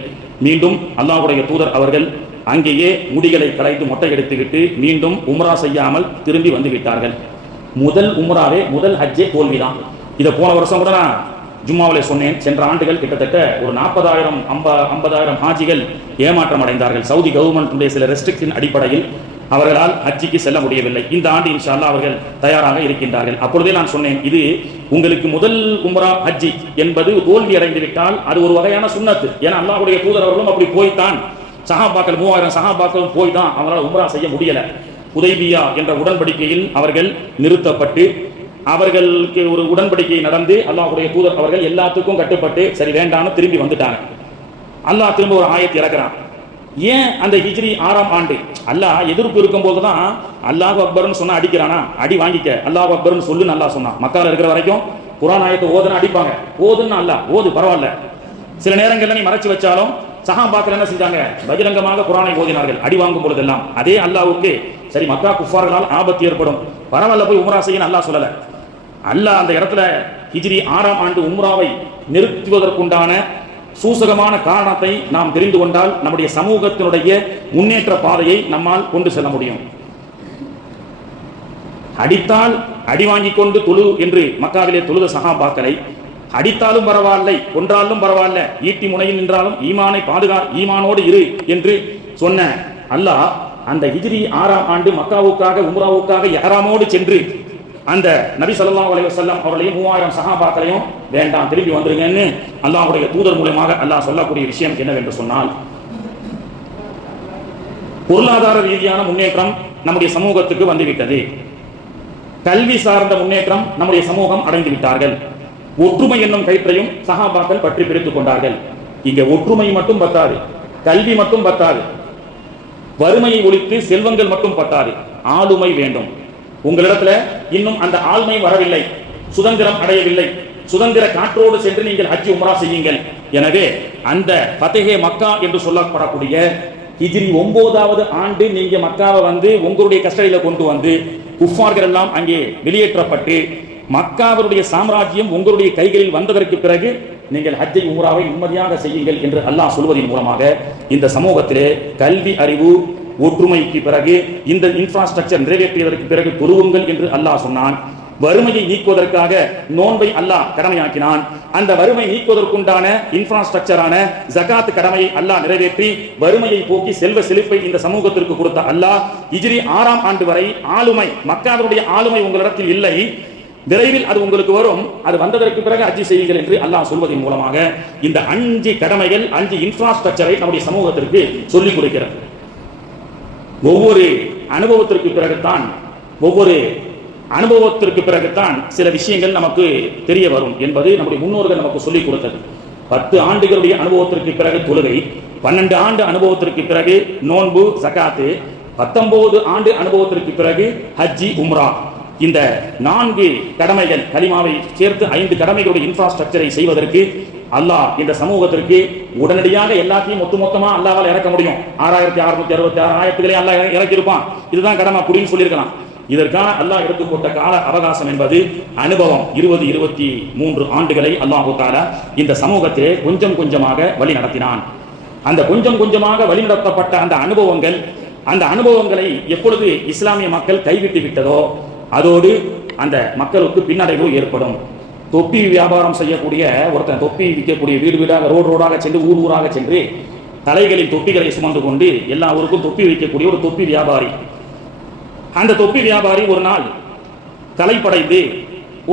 மீண்டும் அல்லாஹ்வுடைய தூதர் அவர்கள் அங்கேயே முடிகளை களைத்து மொட்டை எடுத்துவிட்டு மீண்டும் உம்ரா செய்யாமல் திரும்பி வந்து விட்டார்கள். முதல் உம்ராவே, முதல் ஹஜ்ஜே தோல்விதான். இதை போன வருஷம் கூட நான் ஜும்மாவிலே சொன்னேன். சென்ற ஆண்டுகள் கிட்டத்தட்ட ஒரு 40,000 ஹாஜிகள் ஏமாற்றம் அடைந்தார்கள். சவுதி கவர்மெண்ட்டுடைய சில ரெஸ்ட்ரிக்ஷன் அடிப்படையில் அவர்களால் ஹஜ்ஜிக்கு செல்ல முடியவில்லை. இந்த ஆண்டு இன்ஷா அல்லாஹ் அவர்கள் தயாராக இருக்கின்றார்கள். அப்பொழுதே நான் சொன்னேன், இது உங்களுக்கு முதல் உம்ரா ஹஜ்ஜி என்பது தோல்வி அடைந்து விட்டால் அது ஒரு வகையான சுன்னத்து. ஏன்னா அல்லாஹ்வுடைய தூதர் அவர்களும் அப்படி போய்த்தான், சஹாபாக்கள் 3000 சஹாபாக்கள் போய் தான் அவங்களால் உம்ரா செய்ய முடியல. ஹுதைபியா என்ற உடன்படிக்கையில் அவர்கள் நிறுத்தப்பட்டு அவர்களுக்கு ஒரு உடன்படிக்கை நடந்து அல்லாஹ்வுடைய தூதர் அவர்கள் எல்லாத்துக்கும் கட்டுப்பட்டு சரி வேண்டான்னு திரும்பி வந்துட்டாங்க. அல்லாஹ் திரும்ப ஒரு ஆயத்தை இறக்குறான். ஏன் அந்த ஹிஜ்ரி 6ஆம் ஆண்டு அல்லாஹ் எதிர்ப்பு இருக்கும் போதுதான் அல்லாஹ் அக்பர்னு சொன்னா அடிக்கிறானா, அடி வாங்கிக்க, அல்லாஹ் அக்பர்னு சொல்லுன்னு அல்லாஹ் சொன்னான். மக்கால இருக்கிற வரைக்கும் குர்ஆன் ஆயத்தை ஓதுனா அடிப்பாங்க, ஓதுன்னு அல்லாஹ் ஓது பரவாயில்ல. சில நேரங்கள்ல நீ மறைச்சு வச்சாலும் சஹாபாக்கள் என்ன செஞ்சாங்க, பகிரங்கமாக குர்ஆனை ஓதினார்கள் அடி வாங்கும் பொழுதெல்லாம். அதே அல்லாஹ்வுக்கு சரி மக்கா குஃபார்களால் ஆபத்து ஏற்படும், பரவாயில்ல போய் உம்ரா செய்ய அல்லாஹ் சொல்லல. அல்லாஹ் அந்த இடத்துல ஹிஜ்ரி 6ஆம் ஆண்டு உம்ராவை நிறுத்துவதற்குண்டான சூசகமான காரணத்தை நாம் தெரிந்து கொண்டால் நம்முடைய சமூகத்தினுடைய முன்னேற்ற பாதையை நம்மால் கொண்டு செல்ல முடியும். அடித்தால் அடி வாங்கி கொண்டு தொழு என்று மக்காவிலே தொழுத சஹாபாக்களை அடித்தாலும் பரவாயில்லை, கொன்றாலும் பரவாயில்ல, ஈட்டி முனையில் நின்றாலும் ஈமானை ஈமானோடு இரு என்று சொன்ன அல்லாஹ் அந்த ஹிஜ்ரி 6ஆம் ஆண்டு மக்காவுக்காக உம்ராவுக்காக இஹ்ராமோடு சென்று அந்த நபி ஸல்லல்லாஹு அலைஹி வஸல்லம் அவர்களையும் 3000 சஹாபாக்களையும் வேண்டாம் திரும்பி வந்துருங்கன்னு அல்லாஹ்வுடைய தூதர் மூலமாக அல்லாஹ் சொல்லக்கூடிய விஷயம் என்னவென்று சொன்னால், பொருளாதார ரீதியான முன்னேற்றம் நம்முடைய சமூகத்துக்கு வந்துவிட்டது. கல்வி சார்ந்த முன்னேற்றம் நம்முடைய சமூகம் அடைந்து விட்டார்கள். ஒற்றுமை என்னும் கயிற்றையும் சஹாபாக்கள் பற்றி பிடித்துக் கொண்டார்கள். இங்க ஒற்றுமை மட்டும் பத்தாது, கல்வி மட்டும் பத்தாது, வறுமையை ஒழித்து செல்வங்கள் மட்டும் பத்தாது, ஆளுமை வேண்டும். உங்களிடத்துல இன்னும் அந்த ஆளுமை வரவில்லை, சுதந்திரம் அடையவில்லை, சுதந்திர காற்றோடு சென்று நீங்கள் ஹஜ் உம்ரா செய்யுங்கள். எனவே அந்த ஃபத்ஹே மக்கா என்று சொல்லப்படக்கூடிய ஹிஜ்ரி 9வது ஆண்டு நீங்க மக்காவை வந்து உங்களுடைய கஸ்டடியில கொண்டு வந்து குஃபார்கள் எல்லாம் அங்கே வெளியேற்றப்பட்டு மக்காவுடைய சாம்ராஜ்யம் உங்களுடைய கைகளில் வந்ததற்கு பிறகு நீங்கள் ஹஜ்ஜை உம்ராவை நிம்மதியாக செய்யுங்கள் என்று அல்லாஹ் சொல்வதன் மூலமாக இந்த சமூகத்திலே கல்வி அறிவு ஒற்றுமைக்கு பிறகு இந்த இன்ஃப்ராஸ்ட்ரக்சர் நிறைவேற்றியதற்கு பிறகு துருவுங்கள் என்று அல்லாஹ் சொன்னான். வறுமையை நீக்குவதற்காக நோன்பை அல்லாஹ் கடமையாக்கினான். அந்த வறுமை நீக்குவதற்குண்டான இன்ஃப்ராஸ்ட்ரக்சரான ஜகாத் கடமையை அல்லாஹ் நிறைவேற்றி வறுமையை போக்கி செல்வ செழிப்பை இந்த சமூகத்திற்கு கொடுத்த அல்லாஹ் ஹிஜ்ரி 6ஆம் ஆண்டு வரை ஆளுமை, மக்காவுடைய ஆளுமை உங்களிடத்தில் இல்லை, விரைவில் அது உங்களுக்கு வரும், அது வந்ததற்கு பிறகு ஹஜ் செய்யுங்கள் என்று அல்லாஹ் சொல்வதன் மூலமாக இந்த 5 கடமைகள் 5 இன்ஃப்ராஸ்ட்ரக்சரை நம்முடைய சமூகத்திற்கு சொல்லிக் கொடுக்கிறது. ஒவ்வொரு அனுபவத்திற்கு பிறகுதான் சில விஷயங்கள் நமக்கு தெரிய வரும் என்பது நம்முடைய முன்னோர்கள் நமக்கு சொல்லிக் கொடுத்தது. 10 ஆண்டுகளுடைய அனுபவத்திற்கு பிறகு தொழுகை, 12 ஆண்டு அனுபவத்திற்கு பிறகு நோன்பு ஜகாத்து, 19 ஆண்டு அனுபவத்திற்கு பிறகு ஹஜ்ஜி உம்ரா. இந்த 4 கடமைகள் கலிமாவை சேர்த்து 5 கடமைகளுடைய இன்ஃப்ராஸ்ட்ரக்சரை செய்வதற்கு அல்லாஹ் இந்த சமூகத்திற்கு உடனடியாக எல்லாத்தையும் மொத்தமா அல்லாஹ்வால் இறக்க முடியும். 6666 ஆயத்துக்களை அல்லாஹ் இறக்கியிருப்பான், இதுதான் கடமை அப்படின்னு சொல்லியிருக்கலாம். இதற்கான அல்லாஹ் எடுத்து போட்ட கால அவகாசம் என்பது அனுபவம். 20-23 ஆண்டுகளை அல்லாஹ் தஆலா இந்த சமூகத்திலே கொஞ்சம் கொஞ்சமாக வழி நடத்தினான். அந்த கொஞ்சம் கொஞ்சமாக வழி நடத்தப்பட்ட அந்த அனுபவங்களை எப்பொழுது இஸ்லாமிய மக்கள் கைவிட்டு விட்டதோ அதோடு அந்த மக்களுக்கு பின்னடைவு ஏற்படும். தொப்பி வியாபாரம் செய்யக்கூடிய ஒருத்தன், தொப்பி விற்கக்கூடிய வீடு வீடாக ரோடாக சென்று ஊர் ஊராக சென்று தலைகளில் தொப்பிகளை சுமந்து கொண்டு எல்லா ஊருக்கும் தொப்பி வைக்கக்கூடிய ஒரு தொப்பி வியாபாரி. அந்த தொப்பி வியாபாரி ஒரு நாள் களைப்படைந்து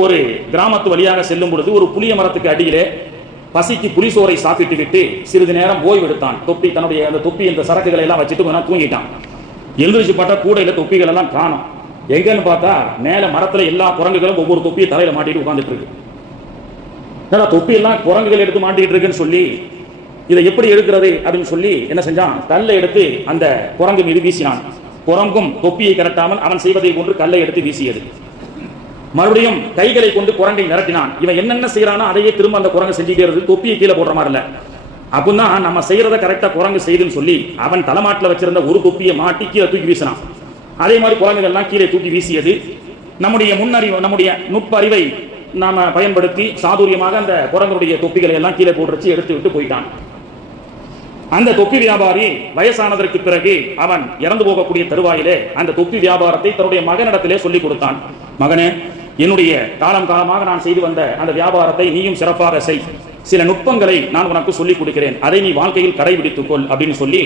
ஒரு கிராமத்து வழியாக செல்லும் பொழுது ஒரு புளிய மரத்துக்கு அடியிலே பசிக்கு புளிசோரை சாப்பிட்டு விட்டு சிறிது நேரம் ஓய்வெடுத்தான். தன்னுடைய அந்த தொப்பி இந்த சரக்குகளை எல்லாம் வச்சுட்டு தூங்கிட்டான். எழுந்திரிச்சு பார்த்தா கூடையில தொப்பிகள் எல்லாம் காணும். எங்கன்னு பார்த்தா மேல மரத்துல எல்லா குரங்குகளும் ஒவ்வொரு தொப்பியை தலையில மாட்டிட்டு உட்கார்ந்துட்டு இருக்கு. தொப்பி எல்லாம் குரங்குகள் எடுத்து மாட்டிட்டு இருக்குன்னு சொல்லி இதை எப்படி எடுக்கிறது அப்படின்னு சொல்லி என்ன செஞ்சான், கல்லை எடுத்து அந்த குரங்கு மீது வீசினான். குரங்கும் தொப்பியை கரட்டாமல் அவன் செய்வதை போன்று கல்லை எடுத்து வீசியது. மறுபடியும் கைகளை கொண்டு குரங்கை நிரட்டினான். இவன் என்னென்ன செய்யறானோ அதையே திரும்ப அந்த குரங்கு செஞ்சுக்கிறது, தொப்பியை கீழே போடுற மாதிரி இல்ல. அப்பதான் நம்ம செய்யறத கரெக்டா குரங்கு செய்துன்னு சொல்லி அவன் தலைமாட்டில் வச்சிருந்த ஒரு தொப்பியை மாட்டி கீழே தூக்கி வீசினான். அதே மாதிரி குரங்குகள் எல்லாம் கீழே தூக்கி வீசியது. நம்முடைய முன்னறிவு, நம்முடைய நுட்ப அறிவை நாம பயன்படுத்தி சாதுரியமாக அந்த குரங்குடைய தொப்பிகளை எல்லாம் கீழே போட்டுச்சு, எடுத்து விட்டு போயிட்டான். அந்த தொப்பி வியாபாரி வயசானதற்கு பிறகு அவன் இறந்து போகக்கூடிய தருவாயிலே அந்த தொப்பி வியாபாரத்தை தன்னுடைய மகனிடத்திலே சொல்லிக் கொடுத்தான். மகனே, என்னுடைய காலம் காலமாக நான் செய்து வந்த அந்த வியாபாரத்தை நீயும் சிறப்பாக செய். சில நுட்பங்களை நான் உனக்கு சொல்லிக் கொடுக்கிறேன், அதை நீ வாழ்க்கையில் கடைபிடித்துக்கொள் அப்படின்னு சொல்லி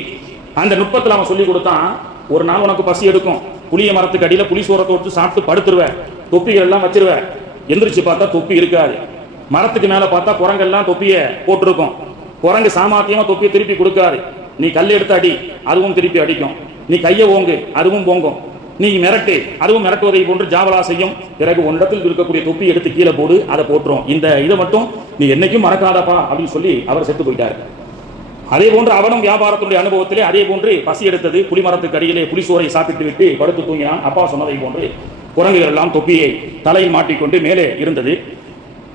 அந்த நுட்பத்தில் அவன் சொல்லிக் கொடுத்தான். ஒரு நாள் உனக்கு பசி எடுக்கும், புளிய மரத்துக்கு அடியில் புளி சோரத்தை வச்சு சாப்பிட்டு படுத்துருவ, தொப்பிகள் எல்லாம் வச்சிருவ. எந்திரிச்சு பார்த்தா தொப்பி இருக்காது. மரத்துக்கு மேல பார்த்தா குரங்கெல்லாம் தொப்பிய போட்டிருக்கும். குரங்கு சாமாத்தியமா தொப்பியை திருப்பி கொடுக்காது. நீ கல் எடுத்து அடி, அதுவும் திருப்பி அடிக்கும். நீ கையை ஓங்கு, அதுவும் போங்கும். நீ மிரட்டு, அதுவும் மிரட்டுவதை போன்று ஜாவலா செய்யும். பிறகு ஒன்றிடத்தில் இருக்கக்கூடிய தொப்பி எடுத்து கீழே போடு, அதை போட்டுரும். இந்த இதை மட்டும் நீ என்னைக்கும் மறக்காதப்பா அப்படின்னு சொல்லி அவர் செத்து போயிட்டார். அதே போன்று அவனும் வியாபாரத்தினுடைய அனுபவத்திலே அதே போன்று பசி எடுத்தது, புலிமரத்துக்கு அடியிலே புலிசோரை சாப்பிட்டு விட்டு படுத்து தூங்கினான். அப்பா சொன்னதை போன்று குரங்குகள் எல்லாம் தொப்பியை தலையில் மாட்டிக்கொண்டு மேலே இருந்தது.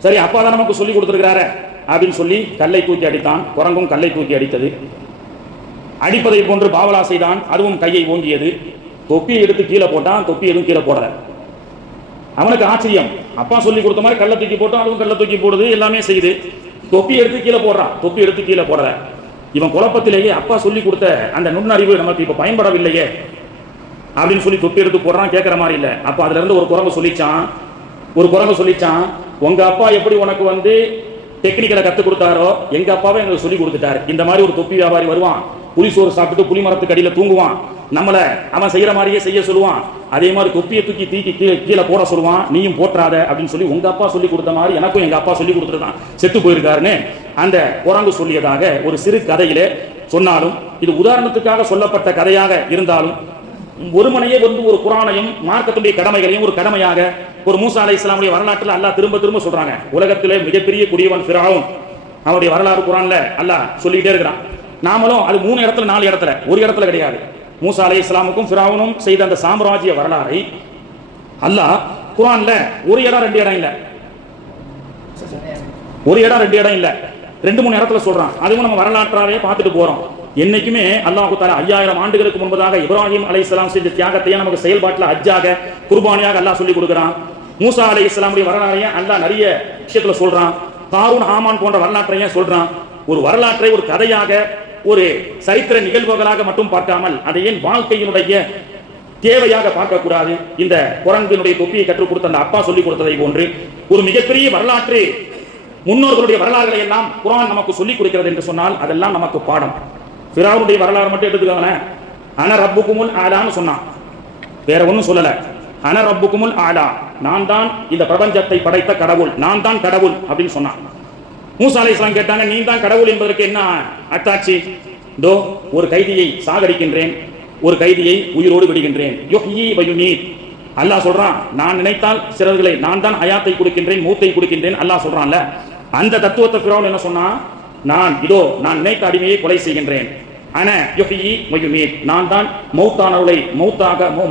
சரி, அப்பா தான் நமக்கு சொல்லி கொடுத்துருக்கிறார அப்படின்னு சொல்லி கல்லை தூக்கி அடித்தான். குரங்கும் கல்லை தூக்கி அடித்தது. அடிப்பதை போன்று பாவலா செய்தான், அதுவும் கையை ஓங்கியது. தொப்பியை எடுத்து கீழே போட்டான், தொப்பி எதுவும் கீழே போடல. அவனுக்கு ஆச்சரியம், அப்பா சொல்லி கொடுத்த மாதிரி கல்லை தூக்கி போட்டான், அதுவும் கல்லை தூக்கி போடுது, எல்லாமே செய்யுது. தொப்பி எடுத்து கீழே போடுறான், தொப்பி எடுத்து கீழே போடல. இவன் குழப்பத்திலேயே அப்பா சொல்லி கொடுத்த அந்த நுண்ணறிவு நமக்கு இப்ப பயன்படவில்லையே அப்படின்னு சொல்லி தொப்பி எடுத்து போடுறான். கேட்கிற மாதிரி இல்லை. அப்ப அதுல இருந்து ஒரு குரங்கு சொல்லிச்சான், உங்க அப்பா எப்படி உனக்கு டெக்னிக்கலை கத்துக் கொடுத்தாரோ எங்க அப்பாவே எங்களுக்கு சொல்லி கொடுத்துட்டாரு. இந்த மாதிரி ஒரு தொப்பி வியாபாரி வருவான், புலிசோறு சாப்பிட்டு புலி மரத்துக்கு அடியில தூங்குவான், நம்மள அவன் செய்யற மாதிரியே செய்ய சொல்லுவான். அதே மாதிரி தொப்பியை தூக்கி கீழே போட சொல்லுவான், நீயும் போற்றாத அப்படின்னு சொல்லி உங்க அப்பா சொல்லி கொடுத்த மாதிரி எனக்கும் எங்க அப்பா சொல்லி கொடுத்துருதான் செத்து போயிருக்காருன்னு அந்த குரங்கு சொல்லியதாக ஒரு சிறு கதையிலே சொன்னாலும், இது உதாரணத்துக்காக சொல்லப்பட்ட கதையாக இருந்தாலும், ஒருமனையே ஒரு குரானையும் மார்க்கத்துடைய கடமைகளையும் ஒரு கடமையாக ஒரு மூசா அலைஹிஸ்ஸலாமுடைய வரலாற்றில் அல்லாஹ் திரும்ப திரும்ப சொல்றாங்க. உலகத்திலே மிகப்பெரிய குடியவன் ஃபிரௌன், அவருடைய வரலாறு குரான்ல அல்லாஹ் சொல்லிட்டே இருக்கிறான். நாமளும் அது 3 இடத்துல 4 இடத்துல, ஒரு இடத்துல கிடையாது. மூசா அலைஹிஸ்ஸலாமுக்கும் ஃபிரௌனும் செய்த அந்த சாம்ராஜ்ய வரலாறை அல்லாஹ் குரான்ல ஒரு இடம் 2 இடம் இல்ல, ஒரு இடம் 2 இடம் இல்ல, 2-3 இடத்துல சொல்றான். அதுவும் நம்ம வரலாற்றாவே பார்த்துட்டு போறோம். என்னைக்குமே அல்லாஹ் தஆலா 5000 ஆண்டுகளுக்கு முன்பதாக இப்ராஹிம் அலைஹிஸ்ஸலாம் செஞ்ச தியாகத்தையே நமக்கு செயல்பாட்டில் ஹஜ்ஜாக குர்பானியாக அல்லாஹ் சொல்லி கொடுக்குறான். மூசா அலைஹிஸ்ஸலாமுடைய வரலாறையும் அல்லாஹ் நிறைய விஷயத்துல சொல்றான். காரூன், ஹாமான் போன்ற வரலாற்றையும் சொல்றான். ஒரு வரலாற்றை ஒரு கதையாக ஒரு சரித்திர நிகழ்வுகளாக மட்டும் பார்க்காமல் அதை ஏன் வாழ்க்கையினுடைய தேவையாக பார்க்கக்கூடாது? இந்த குரங்கினுடைய தொப்பியை கற்றுக் கொடுத்த அந்த அப்பா சொல்லிக் கொடுத்ததை போன்று ஒரு மிகப்பெரிய வரலாற்று முன்னோர்களுடைய வரலாறுகளை எல்லாம் குர்ஆன் நமக்கு சொல்லிக் கொடுக்கிறது என்று சொன்னால் அதெல்லாம் நமக்கு பாடம். ஃபிரௌனுடைய வரலாறு மட்டும் எடுத்துக்கோங்க. அன ரப்புக்குமுல் ஆலான்னு சொன்னான், வேற ஒன்றும் சொல்லல. அன ரப்புக்குமுல் ஆலா, நான் தான் இந்த பிரபஞ்சத்தை படைத்த கடவுள், நான் தான் கடவுள் அப்படின்னு சொன்னான். மூசா அலைஹிஸ்ஸலாம் கேட்டாங்க, நீ தான் கடவுள் என்பதற்கு என்ன அத்தாட்சி? தோ ஒரு கைதியை சாகடிக்கின்றேன், ஒரு கைதியை உயிரோடு விடுகின்றேன். யுஹ்யி வ யுமீத். அல்லாஹ் சொல்றான், நான் நினைத்தால் சிலர்களை நான் தான் ஹயாத்தை கொடுக்கின்றேன், மூத்தை கொடுக்கின்றேன் அல்லாஹ் சொல்றான்ல. அந்த தத்துவத்தை ஃபிரௌன் என்ன சொன்னா, நான் நினைத்த அடிமையை கொலை செய்கின்றேன். அன யுஹ்யி வ யுமீத், நான் தான் மௌத்தானவர்களை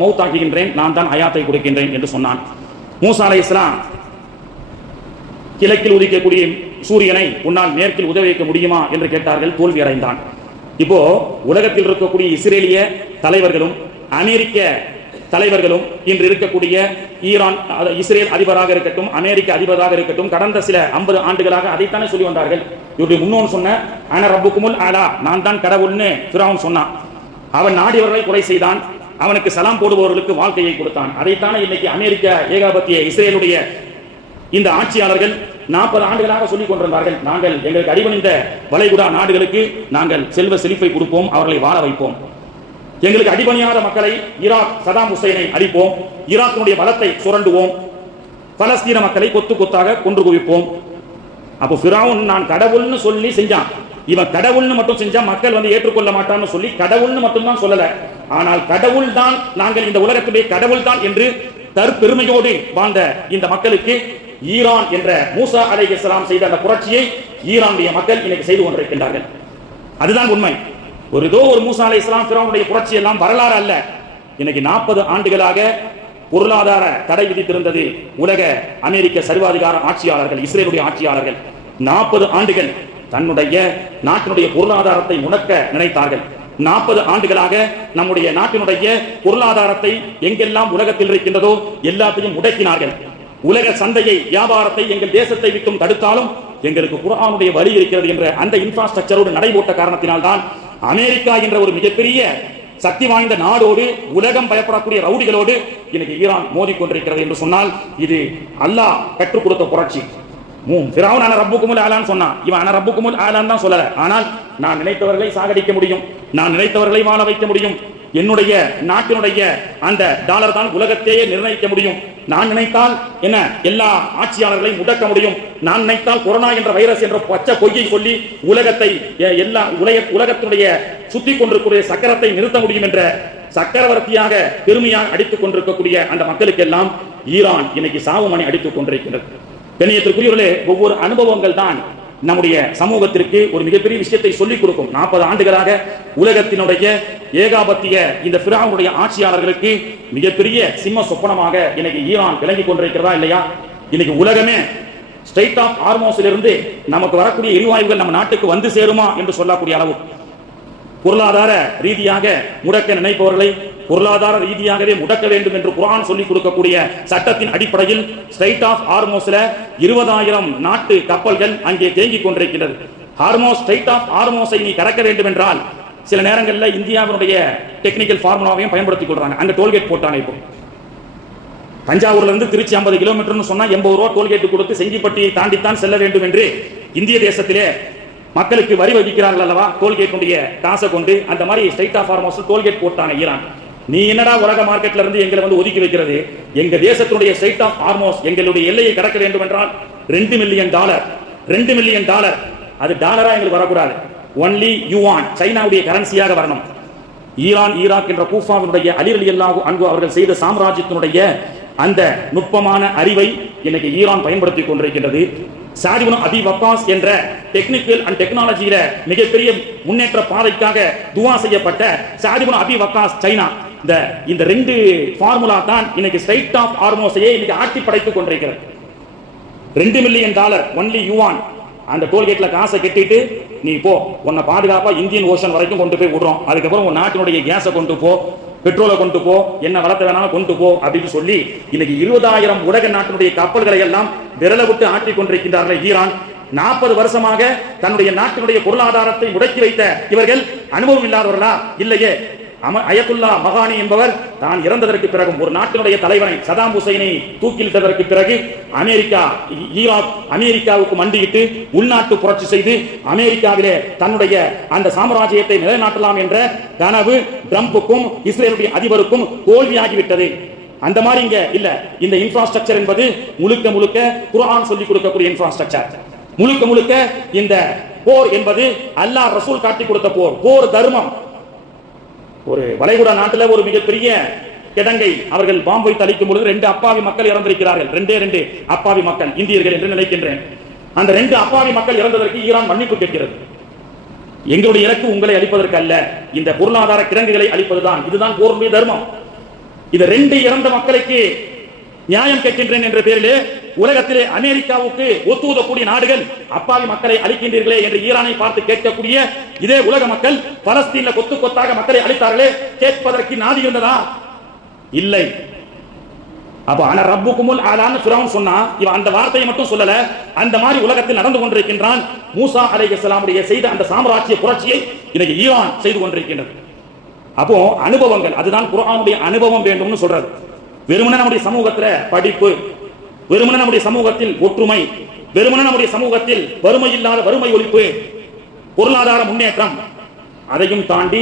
மௌத்தாக்குகின்றேன், நான் தான் ஹயாத்தை கொடுக்கின்றேன் என்று சொன்னான். மூசா அலைஹிஸ்ஸலாம் கிழக்கில் உதிக்கக்கூடிய சூரியனை உன்னால் மேற்கில் உதவி வைக்க முடியுமா என்று கேட்டார்கள், தோல்வி அடைந்தான். இப்போ உலகத்தில் இருக்கக்கூடிய இஸ்ரேலிய தலைவர்களும் அமெரிக்க தலைவர்களும் இன்று இருக்கக்கூடிய ஈரான் இஸ்ரேல் அதிபராக இருக்கட்டும், அமெரிக்க அதிபராக இருக்கட்டும், கடந்த சில 50 ஆண்டுகளாக அதைத்தானே சொல்லி வந்தார்கள். இவருடைய முன்னோன் சொன்ன அன ரப்புக்குமுல் ஆலா, நான் தான் கடவுள்னு ஃபிரௌன் சொன்னான். அவன் நாடியவர்களை கொலை செய்தான், அவனுக்கு சலாம் போடுபவர்களுக்கு வாழ்க்கையை கொடுத்தான். அதைத்தானே இன்னைக்கு அமெரிக்க ஏகாபத்திய இஸ்ரேலுடைய இந்த ஆட்சியாளர்கள் 40 ஆண்டுகளாக சொல்லிக் கொண்டிருந்தார்கள். நாங்கள் எங்களுக்கு அடிபணிந்த வளைகுடா நாடுகளுக்கு நாங்கள் செல்வ செழிப்பை கொடுப்போம், அவர்களை வாழ வைப்போம். எங்களுக்கு அடிபணியாத மக்களை ஈராக் சதாம் ஹுசைனை அழிப்போம், ஈராக்கினுடைய பலத்தை சுரண்டுவோம், பலஸ்தீன மக்களை கொத்து கொத்தாக கொன்று குவிப்போம். அப்போ ஃபிரௌன் நான் கடவுள்னு சொல்லி செஞ்சான். இவன் கடவுள்னு மட்டும் செஞ்சா மக்கள் ஏற்றுக்கொள்ள மாட்டான்னு சொல்லி கடவுள்னு மட்டும் தான் சொல்லல. ஆனால் கடவுள் தான், நாங்கள் இந்த உலகத்துடைய கடவுள் தான் என்று தற்பெருமையோடு வாழ்ந்த இந்த மக்களுக்கு ஈரான் என்ற மூசா அலைஹிஸ்ஸலாம் செய்த அந்த புரட்சியை ஈரானுடைய மக்கள் இன்னைக்கு செய்து கொண்டிருக்கின்றார்கள். அதுதான் உண்மை. ஒரு மூசா அலைஹிஸ்ஸலாம் ஃபிரௌனுடைய புரட்சி எல்லாம் வரலாறு அல்ல. இன்னைக்கு 40 ஆண்டுகளாக பொருளாதார தடை விதித்திருந்தது உலக அமெரிக்க சர்வாதிகார ஆட்சியாளர்கள், இஸ்ரேலுடைய ஆட்சியாளர்கள். 40 ஆண்டுகள் தன்னுடைய நாட்டினுடைய பொருளாதாரத்தை முடக்க நினைத்தார்கள். 40 ஆண்டுகளாக நம்முடைய நாட்டினுடைய பொருளாதாரத்தை எங்கெல்லாம் உலகத்தில் இருக்கின்றதோ எல்லாத்தையும் முடக்கினார்கள். உலக சந்தையை, வியாபாரத்தை எங்கள் தேசத்தை விட்டும் தடுத்தாலும் எங்களுக்கு குர்ஆனுடைய வழி இருக்கிறது என்ற அந்த இன்ஃப்ராஸ்ட்ரக்சரோடு நடைபோட்ட காரணத்தினால் தான் அமெரிக்கா என்ற ஒரு மிகப்பெரிய சக்தி வாய்ந்த நாடோடு, உலகம் பயப்படக்கூடிய ரவுடிகளோடு இன்னைக்கு ஈரான் மோதிக்கொண்டிருக்கிறது என்று சொன்னால் இது அல்லாஹ் கற்றுக் கொடுத்த புரட்சி. ஃபிரௌன் அன ரப்புக்குமுல் ஆலான்னு சொன்னான். இவன் அன ரப்புக்குமுல் ஆலான்னு தான் சொல்லல. ஆனால் நான் நினைத்தவர்களை சாகடிக்க முடியும், நான் நினைத்தவர்களை வாழ வைக்க முடியும், என்னுடைய நாட்டினுடைய அந்த டாலர் தான் உலகத்தையே நிர்ணயிக்க முடியும், நான் நினைத்தால் என்ன எல்லா ஆட்சியாளர்களையும் முடக்க முடியும், நான் நினைத்தால் கொரோனா என்ற வைரஸ் என்ற பச்சை பொய்யை சொல்லி உலகத்தை எல்லா உலகத்தினுடைய சுத்தி கொண்டிருக்கூடிய சக்கரத்தை நிறுத்த முடியும் என்ற சக்கரவர்த்தியாக பெருமையாக அடித்துக் கொண்டிருக்கக்கூடிய அந்த மக்களுக்கு எல்லாம் ஈரான் இன்னைக்கு சாவுமணி அடித்துக் கொண்டிருக்கிறது. கண்ணியத்திற்குரியவர்களே, ஒவ்வொரு அனுபவங்கள் தான் நம்முடைய சமூகத்திற்கு ஒரு மிகப்பெரிய விஷயத்தை சொல்லிக் கொடுக்கும். 40 ஆண்டுகளாக உலகத்தினுடைய ஏகாபத்திய இந்த ஃபிரௌனுடைய ஆட்சியாளர்களுக்கு மிகப்பெரிய சிம்ம சொப்பனமாக இன்னைக்கு ஈரான் விளங்கி கொண்டிருக்கிறதா இல்லையா? இன்னைக்கு உலகமே ஸ்ட்ரெய்ட் ஆஃப் ஹார்மோஸில் இருந்து நமக்கு வரக்கூடிய எரிவாயுகள் நம்ம நாட்டுக்கு வந்து சேருமா என்று சொல்லக்கூடிய அளவு பொருளாதார ரீதியாக முடக்க நினைப்பவர்களை பொருளாதார ரீதியாகவே முடக்க வேண்டும் என்று குர்ஆன் சொல்லிக் கொடுக்கக்கூடிய சட்டத்தின் அடிப்படையில் ஸ்ட்ரெய்ட் ஆஃப் ஹார்மோஸ்ல 20,000 நாட்டு கப்பல்கள் அங்கே தேங்கிக் கொண்டிருக்கிறது. ஹார்மோஸ், ஸ்ட்ரெய்ட் ஆஃப் ஹார்மோஸை நீ கடக்க வேண்டும் என்றால் சில நேரங்களில் இந்தியாவினுடைய டெக்னிக்கல் ஃபார்முலாவையும் பயன்படுத்திக் கொள்றாங்க. அங்க டோல்கேட் போட்டாங்க. இப்போ தஞ்சாவூர்ல இருந்து திருச்சி 50 கிலோமீட்டர்னு சொன்னா 80 ரூபா டோல்கேட் கொடுத்து செங்கிப்பட்டியை தாண்டித்தான் செல்ல வேண்டும் என்று இந்திய தேசத்திலே மக்களுக்கு வரி வகிக்கிறார்கள் அல்லவா, டோல்கேட்டுடைய காசை கொண்டு. அந்த மாதிரி ஸ்ட்ரெய்ட் ஆஃப் ஹார்மோஸ் டோல்கேட் போட்டாங்க ஈரான். நீ என்னடா உலக மார்க்கெட்ல இருந்து எங்களை வந்து ஒதுக்கி வைக்கிறது? எங்க தேசத்துடைய ஸ்ட்ரெய்ட் ஆஃப் ஹார்மோஸ் எங்களுடைய எல்லையை கடக்க வேண்டும் என்றால் $2 மில்லியன், $2 மில்லியன். அது டாலரா எங்களுக்கு வரக்கூடாது, ஒன்லி யுவான், சைனாவுடைய கரன்சியாக வரணும். ஈரான், ஈராக் என்ற கூஃபாவினுடைய அலி ரலியல்லாஹு அன்ஹு அவர்கள் செய்த சாம்ராஜ்யத்தினுடைய அந்த நுட்பமான அறிவை இன்னைக்கு ஈரான் பயன்படுத்திக் கொண்டிருக்கின்றது. சாத் இப்னு அபி வக்காஸ் என்ற டெக்னிக்கல் அண்ட் டெக்னாலஜியில மிகப்பெரிய முன்னேற்ற பாதைக்காக துவா செய்யப்பட்ட சாத் இப்னு அபி வக்காஸ் சைனா, இந்த 2 ஃபார்முலா தான் இன்னைக்கு ஸ்ட்ரெய்ட் ஆஃப் ஹார்மோஸையே இன்னைக்கு ஆட்டி படைத்துக் கொண்டிருக்கிறது. $2 மில்லியன், ஒன்லி யுவான். அந்த டோல்கேட்ல காசை கட்டிட்டு நீ போ, உன்னை பாதுகாப்பா இந்தியன் ஓஷன் வரைக்கும் கொண்டு போய் விடுறோம், அதுக்கப்புறம் உன் நாட்டினுடைய கேஸை கொண்டு போ, பெட்ரோலை கொண்டு போ, என்ன வளர்த்த வேணாலும் கொண்டு போ அப்படின்னு சொல்லி இன்னைக்கு 20,000 உலக நாட்டினுடைய கப்பல்களை எல்லாம் விரல விட்டு ஆட்டிக் கொண்டிருக்கின்றார்கள் ஈரான். 40 வருஷமாக தன்னுடைய நாட்டினுடைய பொருளாதாரத்தை முடக்கி வைத்த இவர்கள் அனுபவம் இல்லாதவர்களா? இல்லையே. அயத்துல்லா மகானி என்பவர் தான் இறந்ததற்கு பிறகு ஒரு நாட்டினுடைய தலைவனை சதாம் ஹுசைனை தூக்கிலிட்டதற்கு பிறகு அமெரிக்காவுக்கு மண்டியிட்டு உள்நாட்டு புரட்சி செய்து அமெரிக்காவிலே தன்னுடைய அந்த சாம்ராஜ்யத்தை நிலைநாட்டலாம் என்ற கனவு ட்ரம்புக்கும் இஸ்ரேலுடைய அதிபருக்கும் தோல்வியாகிவிட்டது. அந்த மாதிரி இங்க இல்ல. இந்த இன்ஃப்ராஸ்ட்ரக்சர் என்பது முழுக்க முழுக்க குர்ஆன் சொல்லிக் கொடுக்கக்கூடிய இன்ஃப்ராஸ்ட்ரக்சர். முழுக்க முழுக்க இந்த போர் என்பது அல்லாஹ் ரசூல் காட்டி கொடுத்த போர், போர் தர்மம். ஒரு வளைகுடா நாட்டில் ஒரு மிகப்பெரிய கிடங்கை அவர்கள் பாம்பு வைத்து அளிக்கும் பொழுது 2 அப்பாவி மக்கள் இறந்திருக்கிறார்கள். 2 அப்பாவி மக்கள், இந்தியர்கள் என்று நினைக்கின்றேன். அந்த 2 அப்பாவி மக்கள் இறந்ததற்கு ஈரான் மன்னிப்பு கேட்கிறது. எங்களுடைய இலக்கு உங்களை அழிப்பதற்கு அல்ல, இந்த பொருளாதார கிடங்குகளை அழிப்பதுதான். இதுதான் போருடைய தர்மம். இந்த 2 இறந்த மக்களுக்கு நியாயம் கேட்கின்றேன் என்ற பேரிலே உலகத்திலே அமெரிக்காவுக்கு ஒத்துவதக்கூடிய நாடுகள் அப்பாவி மக்களை அழிக்கின்றீர்களே என்று ஈரானை பார்த்து கேட்கக்கூடிய இதே உலக மக்கள் பலஸ்தீன்ல கொத்து கொத்தாக மக்களை அழித்தார்களே, கேட்பதற்கு நாதி இருந்ததா? இல்லை. அப்ப அன ரப்புக்குமுல் ஆலான்னு ஃபிரௌன் சொன்னா, இவன் அந்த வார்த்தையை மட்டும் சொல்லல, அந்த மாதிரி உலகத்தில் நடந்து கொண்டிருக்கின்றான். மூசா அலைஹிஸ்ஸலாமுடைய செய்த அந்த சாம்ராஜ்ய புரட்சியை இன்னைக்கு ஈரான் செய்து கொண்டிருக்கின்றது. அப்போ அனுபவங்கள், அதுதான் குர்ஆனுடைய அனுபவம் வேண்டும்னு சொல்றது. வெறுமனே நம்முடைய சமூகத்துல படிப்பு, வெறுமனே நம்முடைய சமூகத்தில் ஒற்றுமை, வெறுமனே நம்முடைய சமூகத்தில் வறுமை இல்லாத வறுமை ஒழிப்பு, பொருளாதார முன்னேற்றம், அதையும் தாண்டி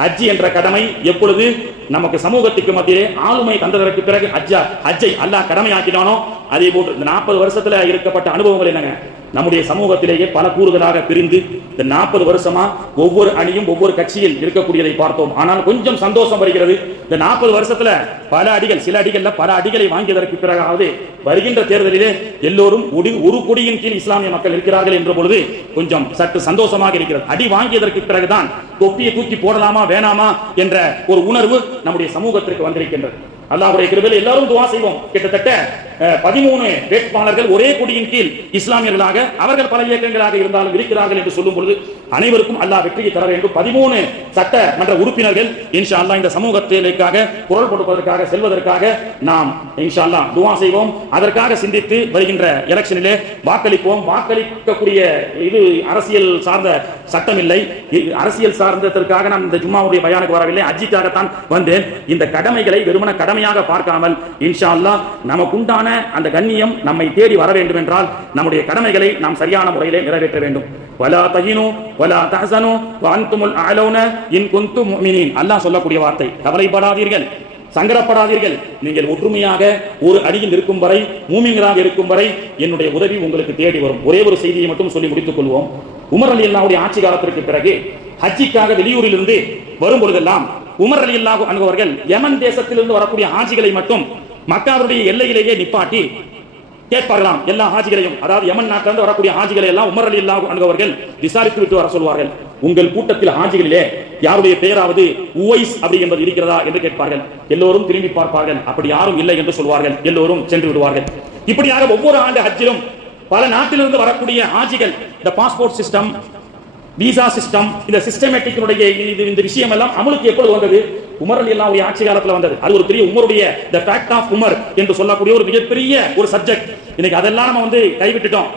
ஹஜ் என்ற கடமை எப்பொழுது நமக்கு சமூகத்துக்கு மத்தியிலே ஆளுமை தந்ததற்கு பிறகு ஹஜ்ஜை அல்லாஹ் கடமையாக்கினானோ அதே போன்று இந்த 40 வருஷத்துல இருக்கப்பட்ட அனுபவங்கள் என்னங்க? நம்முடைய சமூகத்திலேயே பல கூறுகளாக பிரிந்து இந்த 40 வருஷமா ஒவ்வொரு அணியும் ஒவ்வொரு கட்சியில் இருக்கக்கூடியதை பார்த்தோம். ஆனால் கொஞ்சம் சந்தோஷம் வருகிறது. இந்த 40 வருஷத்துல பல அடிகள், சில அடிகள்ல பல அடிகளை வாங்கியதற்கு பிறகாவது வருகின்ற தேர்தலிலே எல்லோரும் ஒரு கொடியின் கீழ் இஸ்லாமிய மக்கள் இருக்கிறார்கள் என்ற பொழுது கொஞ்சம் சற்று சந்தோஷமாக இருக்கிறது. அடி வாங்கியதற்கு பிறகுதான் தொப்பியை தூக்கி போடலாமா வேணாமா என்ற ஒரு உணர்வு நம்முடைய சமூகத்திற்கு வந்திருக்கின்றது. அல்லாஹ்வுடைய கிருபையில் எல்லாரும் துஆ செய்வோம். கிட்டத்தட்ட 13 வேட்பாளர்கள் ஒரே கொடியின் கீழ் இஸ்லாமியர்களாக, அவர்கள் பல இயக்கங்களாக இருந்தாலும் இருக்கிறார்கள் என்று சொல்லும் பொழுது அனைவருக்கும் அல்லாஹ் வெற்றியை தர வேண்டும். 13 சட்டமன்ற உறுப்பினர்கள் இன்ஷா அல்லாஹ் இந்த சமூகத்திற்காக குரல் கொடுப்பதற்காக செல்வதற்காக நாம் இன்ஷா அல்லாஹ் துஆ செய்வோம். அதற்காக சிந்தித்து வருகின்ற எலெக்ஷனிலே வாக்களிப்போம். வாக்களிக்கக்கூடிய இது அரசியல் சார்ந்த சட்டம் இல்லை. அரசியல் சார்ந்ததற்காக நான் இந்த ஜும்மாவுடைய பயானுக்கு வரவில்லை, ஹஜ்ஜிக்காகத்தான் வந்தேன். இந்த கடமைகளை வெறுமன கடமையாக பார்க்காமல் இன்ஷா அல்லாஹ் நமக்குண்டான அந்த கண்ணியம் நம்மை தேடி வர வேண்டும் என்றால் நம்முடைய கடமைகளை நாம் சரியான முறையிலே நிறைவேற்ற வேண்டும். வலா தஹினு வலா தஹ்சனு வஅன்துமுல் அலௌன இன் குன்தும் முஃமினீன். அல்லாஹ் சொல்லக்கூடிய வார்த்தை, கவலைப்படாதீர்கள், சங்கடப்படாதீர்கள், நீங்கள் ஒற்றுமையாக ஒரு அடியில் இருக்கும் வரை, மூமின்களாக இருக்கும் வரை என்னுடைய உதவி உங்களுக்கு தேடி வரும். ஒரே ஒரு செய்தியை மட்டும் சொல்லி முடித்துக் கொள்வோம். உமர் ரலியல்லாஹுடைய ஆட்சி காலத்திற்கு பிறகு ஹஜ்ஜிக்காக வெளியூரில் இருந்து வரும் பொழுதெல்லாம் உமர் ரலியல்லாஹு அன்ஹு அவர்கள் யமன் தேசத்திலிருந்து வரக்கூடிய ஹாஜிகளை மட்டும் மக்காவுடைய எல்லையிலேயே நிப்பாட்டி கேட்பார்களாம். எல்லா ஹாஜிகளையும், அதாவது யமன் நாட்டிலிருந்து வரக்கூடிய ஹாஜிகளை எல்லாம் உமர் ரலியல்லாஹு அன்ஹு அவர்கள் விசாரித்து விட்டு வர சொல்வார்கள். உங்கள் கூட்டத்தில் ஹாஜிகளிலே யாருடைய பெயராவது உவைஸ் அப்படி என்பது இருக்கிறதா என்று கேட்பார்கள். எல்லோரும் திரும்பி பார்ப்பார்கள். அப்படி யாரும் இல்லை என்று சொல்வார்கள். எல்லோரும் சென்று விடுவார்கள். இப்படியாக ஒவ்வொரு ஆண்டு ஹஜ்ஜிலும் பல நாட்டிலிருந்து வரக்கூடிய ஹாஜிகள், இந்த பாஸ்போர்ட் சிஸ்டம், விசா சிஸ்டம், இந்த சிஸ்டமேட்டிக் இந்த விஷயம் எல்லாம் அமலுக்கு எப்பொழுது வந்தது? உமர் ரலியல்லாஹு ஆட்சி காலத்துல வந்தது. அது ஒரு பெரிய உமருடைய தி ஃபேக்ட் ஆஃப் உமர் என்று சொல்லக்கூடிய ஒரு மிகப்பெரிய ஒரு சப்ஜெக்ட். இன்னைக்கு அதெல்லாம் நம்ம கைவிட்டுட்டோம்.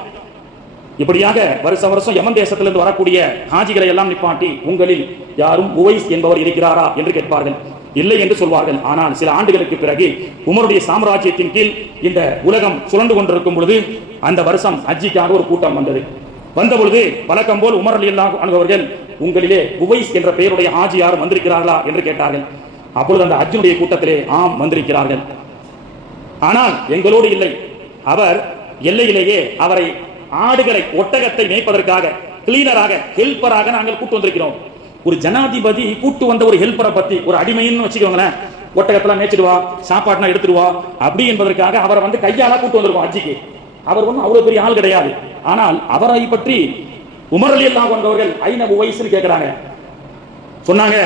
இப்படியாக வருஷம் யமன் தேசத்திலிருந்து வரக்கூடிய ஹாஜிகளை எல்லாம் நிப்பாட்டி உங்களில் யாரும் உவைஸ் என்பவர் இருக்கிறாரா என்று கேட்பார்கள். இல்லை என்று சொல்வார்கள். ஆனால் சில ஆண்டுகளுக்கு பிறகு உமருடைய சாம்ராஜ்யத்தின் கீழ் இந்த உலகம் சுழண்டு கொண்டிருக்கும் பொழுது அந்த வருஷம் ஹஜ்ஜிக்காக ஒரு கூட்டம் வந்தது. வந்த பொழுது வழக்கம் போல் உமர் ரலியல்லாஹு அன்ஹு அவர்கள் உங்களிலே உவைஸ் என்ற பெயருடைய ஹாஜி யாரும் வந்திருக்கிறார்களா என்று கேட்டார்கள். அப்பொழுது அந்த ஹஜ்ஜினுடைய கூட்டத்திலே ஆம் வந்திருக்கிறார்கள், ஆனால் எங்களோடு இல்லை. அவர் எல்லையிலேயே அவரை ஆடுகளை ஒட்டகத்தை மேய்ப்பதற்காக கிளீனராக ஹெல்ப்பராக நாங்கள் கூட்டு வந்திருக்கிறோம். ஒரு ஜனாதிபதி கூட்டு வந்த ஒரு ஹெல்ப்பரை பத்தி, ஒரு அடிமைன்னு வச்சுக்கோங்களேன், ஒட்டகத்தெல்லாம் மேய்ச்சிடுவா, சாப்பாடுனா எடுத்துடுவா அப்படி என்பதற்காக அவரை கையால கூட்டு வந்திருக்கோம் ஹஜ்ஜிக்கு. அவர் ஒன்றும் அவ்வளவு பெரிய ஆள் கிடையாது. ஆனால் அவரை பற்றி உமர் ரலியல்லாஹு அன்ஹு அவர்கள் ஐன உவைஸ்னு கேட்கிறாங்க. சொன்னாங்க,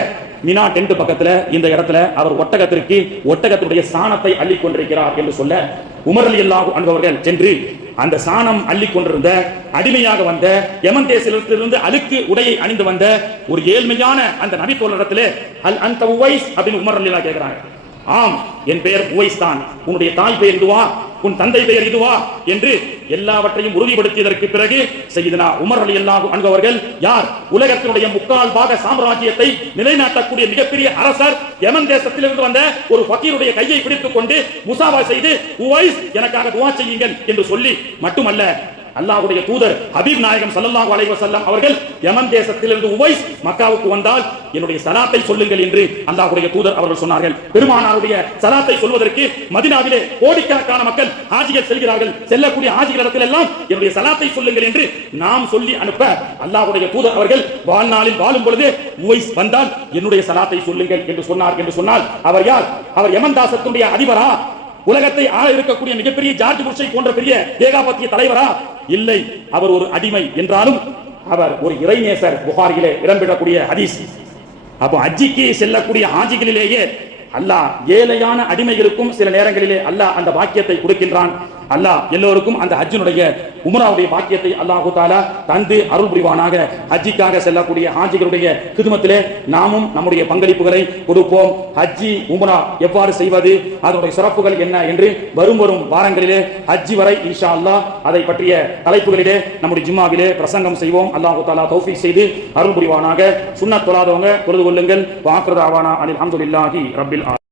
மினா டென்ட் பக்கத்துல இந்த இடத்துல அவர் ஒட்டகத்துடைய சாணத்தை அள்ளி கொண்டிருக்கிறார் என்று சொல்ல உமர் ரலியல்லாஹு அன்ஹு அவர்கள் சென்று அந்த சாணம் அள்ளி கொண்டிருந்த அடிமையாக வந்த யமன் தேசத்திலிருந்து அழுக்கு உடையை அணிந்து வந்த ஒரு ஏழ்மையான அந்த நபி தோழரிடத்திலே அல் அந்த உவைஸ் அப்படின்னு உமர் ரலியல்லாஹு கேட்கிறாங்க. ஆம், என் பெயர் உவைஸ் தான். உன்னுடைய தாய் பெயர் இதுவா, உன் தந்தை பெயர் இதுவா என்று எல்லாவற்றையும் உறுதிப்படுத்தியதற்கு பிறகு சையதுனா உமர் ரலியல்லாஹு அன்ஹு அவர்கள் யார்? உலகத்தினுடைய முக்கால் பாக சாம்ராஜ்யத்தை நிலைநாட்டக்கூடிய மிகப்பெரிய அரசர், யமன் தேசத்திலிருந்து வந்த ஒரு ஃபகீருடைய கையை பிடித்துக் கொண்டு முசாவா செய்து உவைஸ் எனக்காக துஆ செய்யுங்கள் என்று சொல்லி மட்டுமல்ல, அல்லாஹ்வுடைய தூதர் ஹபீப் நாயகம் ஸல்லல்லாஹு அலைஹி வஸல்லம் அவர்கள் யமன் தேசத்திலிருந்து உவைஸ் மக்காவுக்கு வந்தால் என்னுடைய ஸலாத்தை சொல்லுங்கள் என்று அல்லாஹ்வுடைய தூதர் அவர்கள் சொன்னார்கள். பெருமானாருடைய ஸலாத்தை சொல்வதற்கு மதீனாவிலே கோடிக்கணக்கான மக்கள் ஹாஜிகள் செல்கிறார்கள். செல்லக்கூடிய ஹாஜிகளிடத்தில் எல்லாம் என்னுடைய ஸலாத்தை சொல்லுங்கள் என்று நாம் சொல்லி அனுப்ப அல்லாஹ்வுடைய தூதர் அவர்கள் வாழ்நாளில் வாழும் பொழுது உவைஸ் வந்தால் என்னுடைய ஸலாத்தை சொல்லுங்கள் என்று சொன்னார். என்று சொன்னால் அவர் யார்? அவர் யமன் தேசத்துடைய அதிபரா? உலகத்தை ஆள இருக்கக்கூடிய மிகப்பெரிய ஜார்ஜ் புஷை போன்ற பெரிய ஏகாபத்திய தலைவரா? இல்லை, அவர் ஒரு அடிமை என்றாலும் அவர் ஒரு இறைநேசர். புகாரிலே இடம்பெறக்கூடிய ஹதீஸ். அப்போ ஹஜ்ஜிக்கு செல்லக்கூடிய ஹாஜிகளிலேயே அல்லாஹ் ஏழையான அடிமைகளுக்கும் சில நேரங்களிலே அல்லாஹ் அந்த பாக்கியத்தை கொடுக்கின்றான். அல்லாஹ் எல்லோருக்கும் அந்த ஹஜ்ஜினுடைய உம்ராவுடைய பாக்கியத்தை அல்லாஹு தஆலா தந்து அருள் புரிவானாக. ஹஜ்ஜிக்காக செல்லக்கூடிய ஹாஜிகளுடைய கிதுமத்திலே நாமும் நம்முடைய பங்களிப்புகளை கொடுப்போம். ஹஜ்ஜி உம்ரா எவ்வாறு செய்வது, அதனுடைய சிறப்புகள் என்ன என்று வரும் வாரங்களிலே ஹஜ்ஜி வரை இன்ஷா அல்லாஹ் அதை பற்றிய தலைப்புகளிலே நம்முடைய ஜும்மாவிலே பிரசங்கம் செய்வோம். அல்லாஹு தஆலா தௌஃபீக் செய்து அருள் புரிவானாக. சுன்னத் தொழாதவங்க தொழுது கொள்ளுங்கள். வாக்ரதாவானா அனில் ஹம்துலில்லாஹி ரப்பில் ஆலமீன்.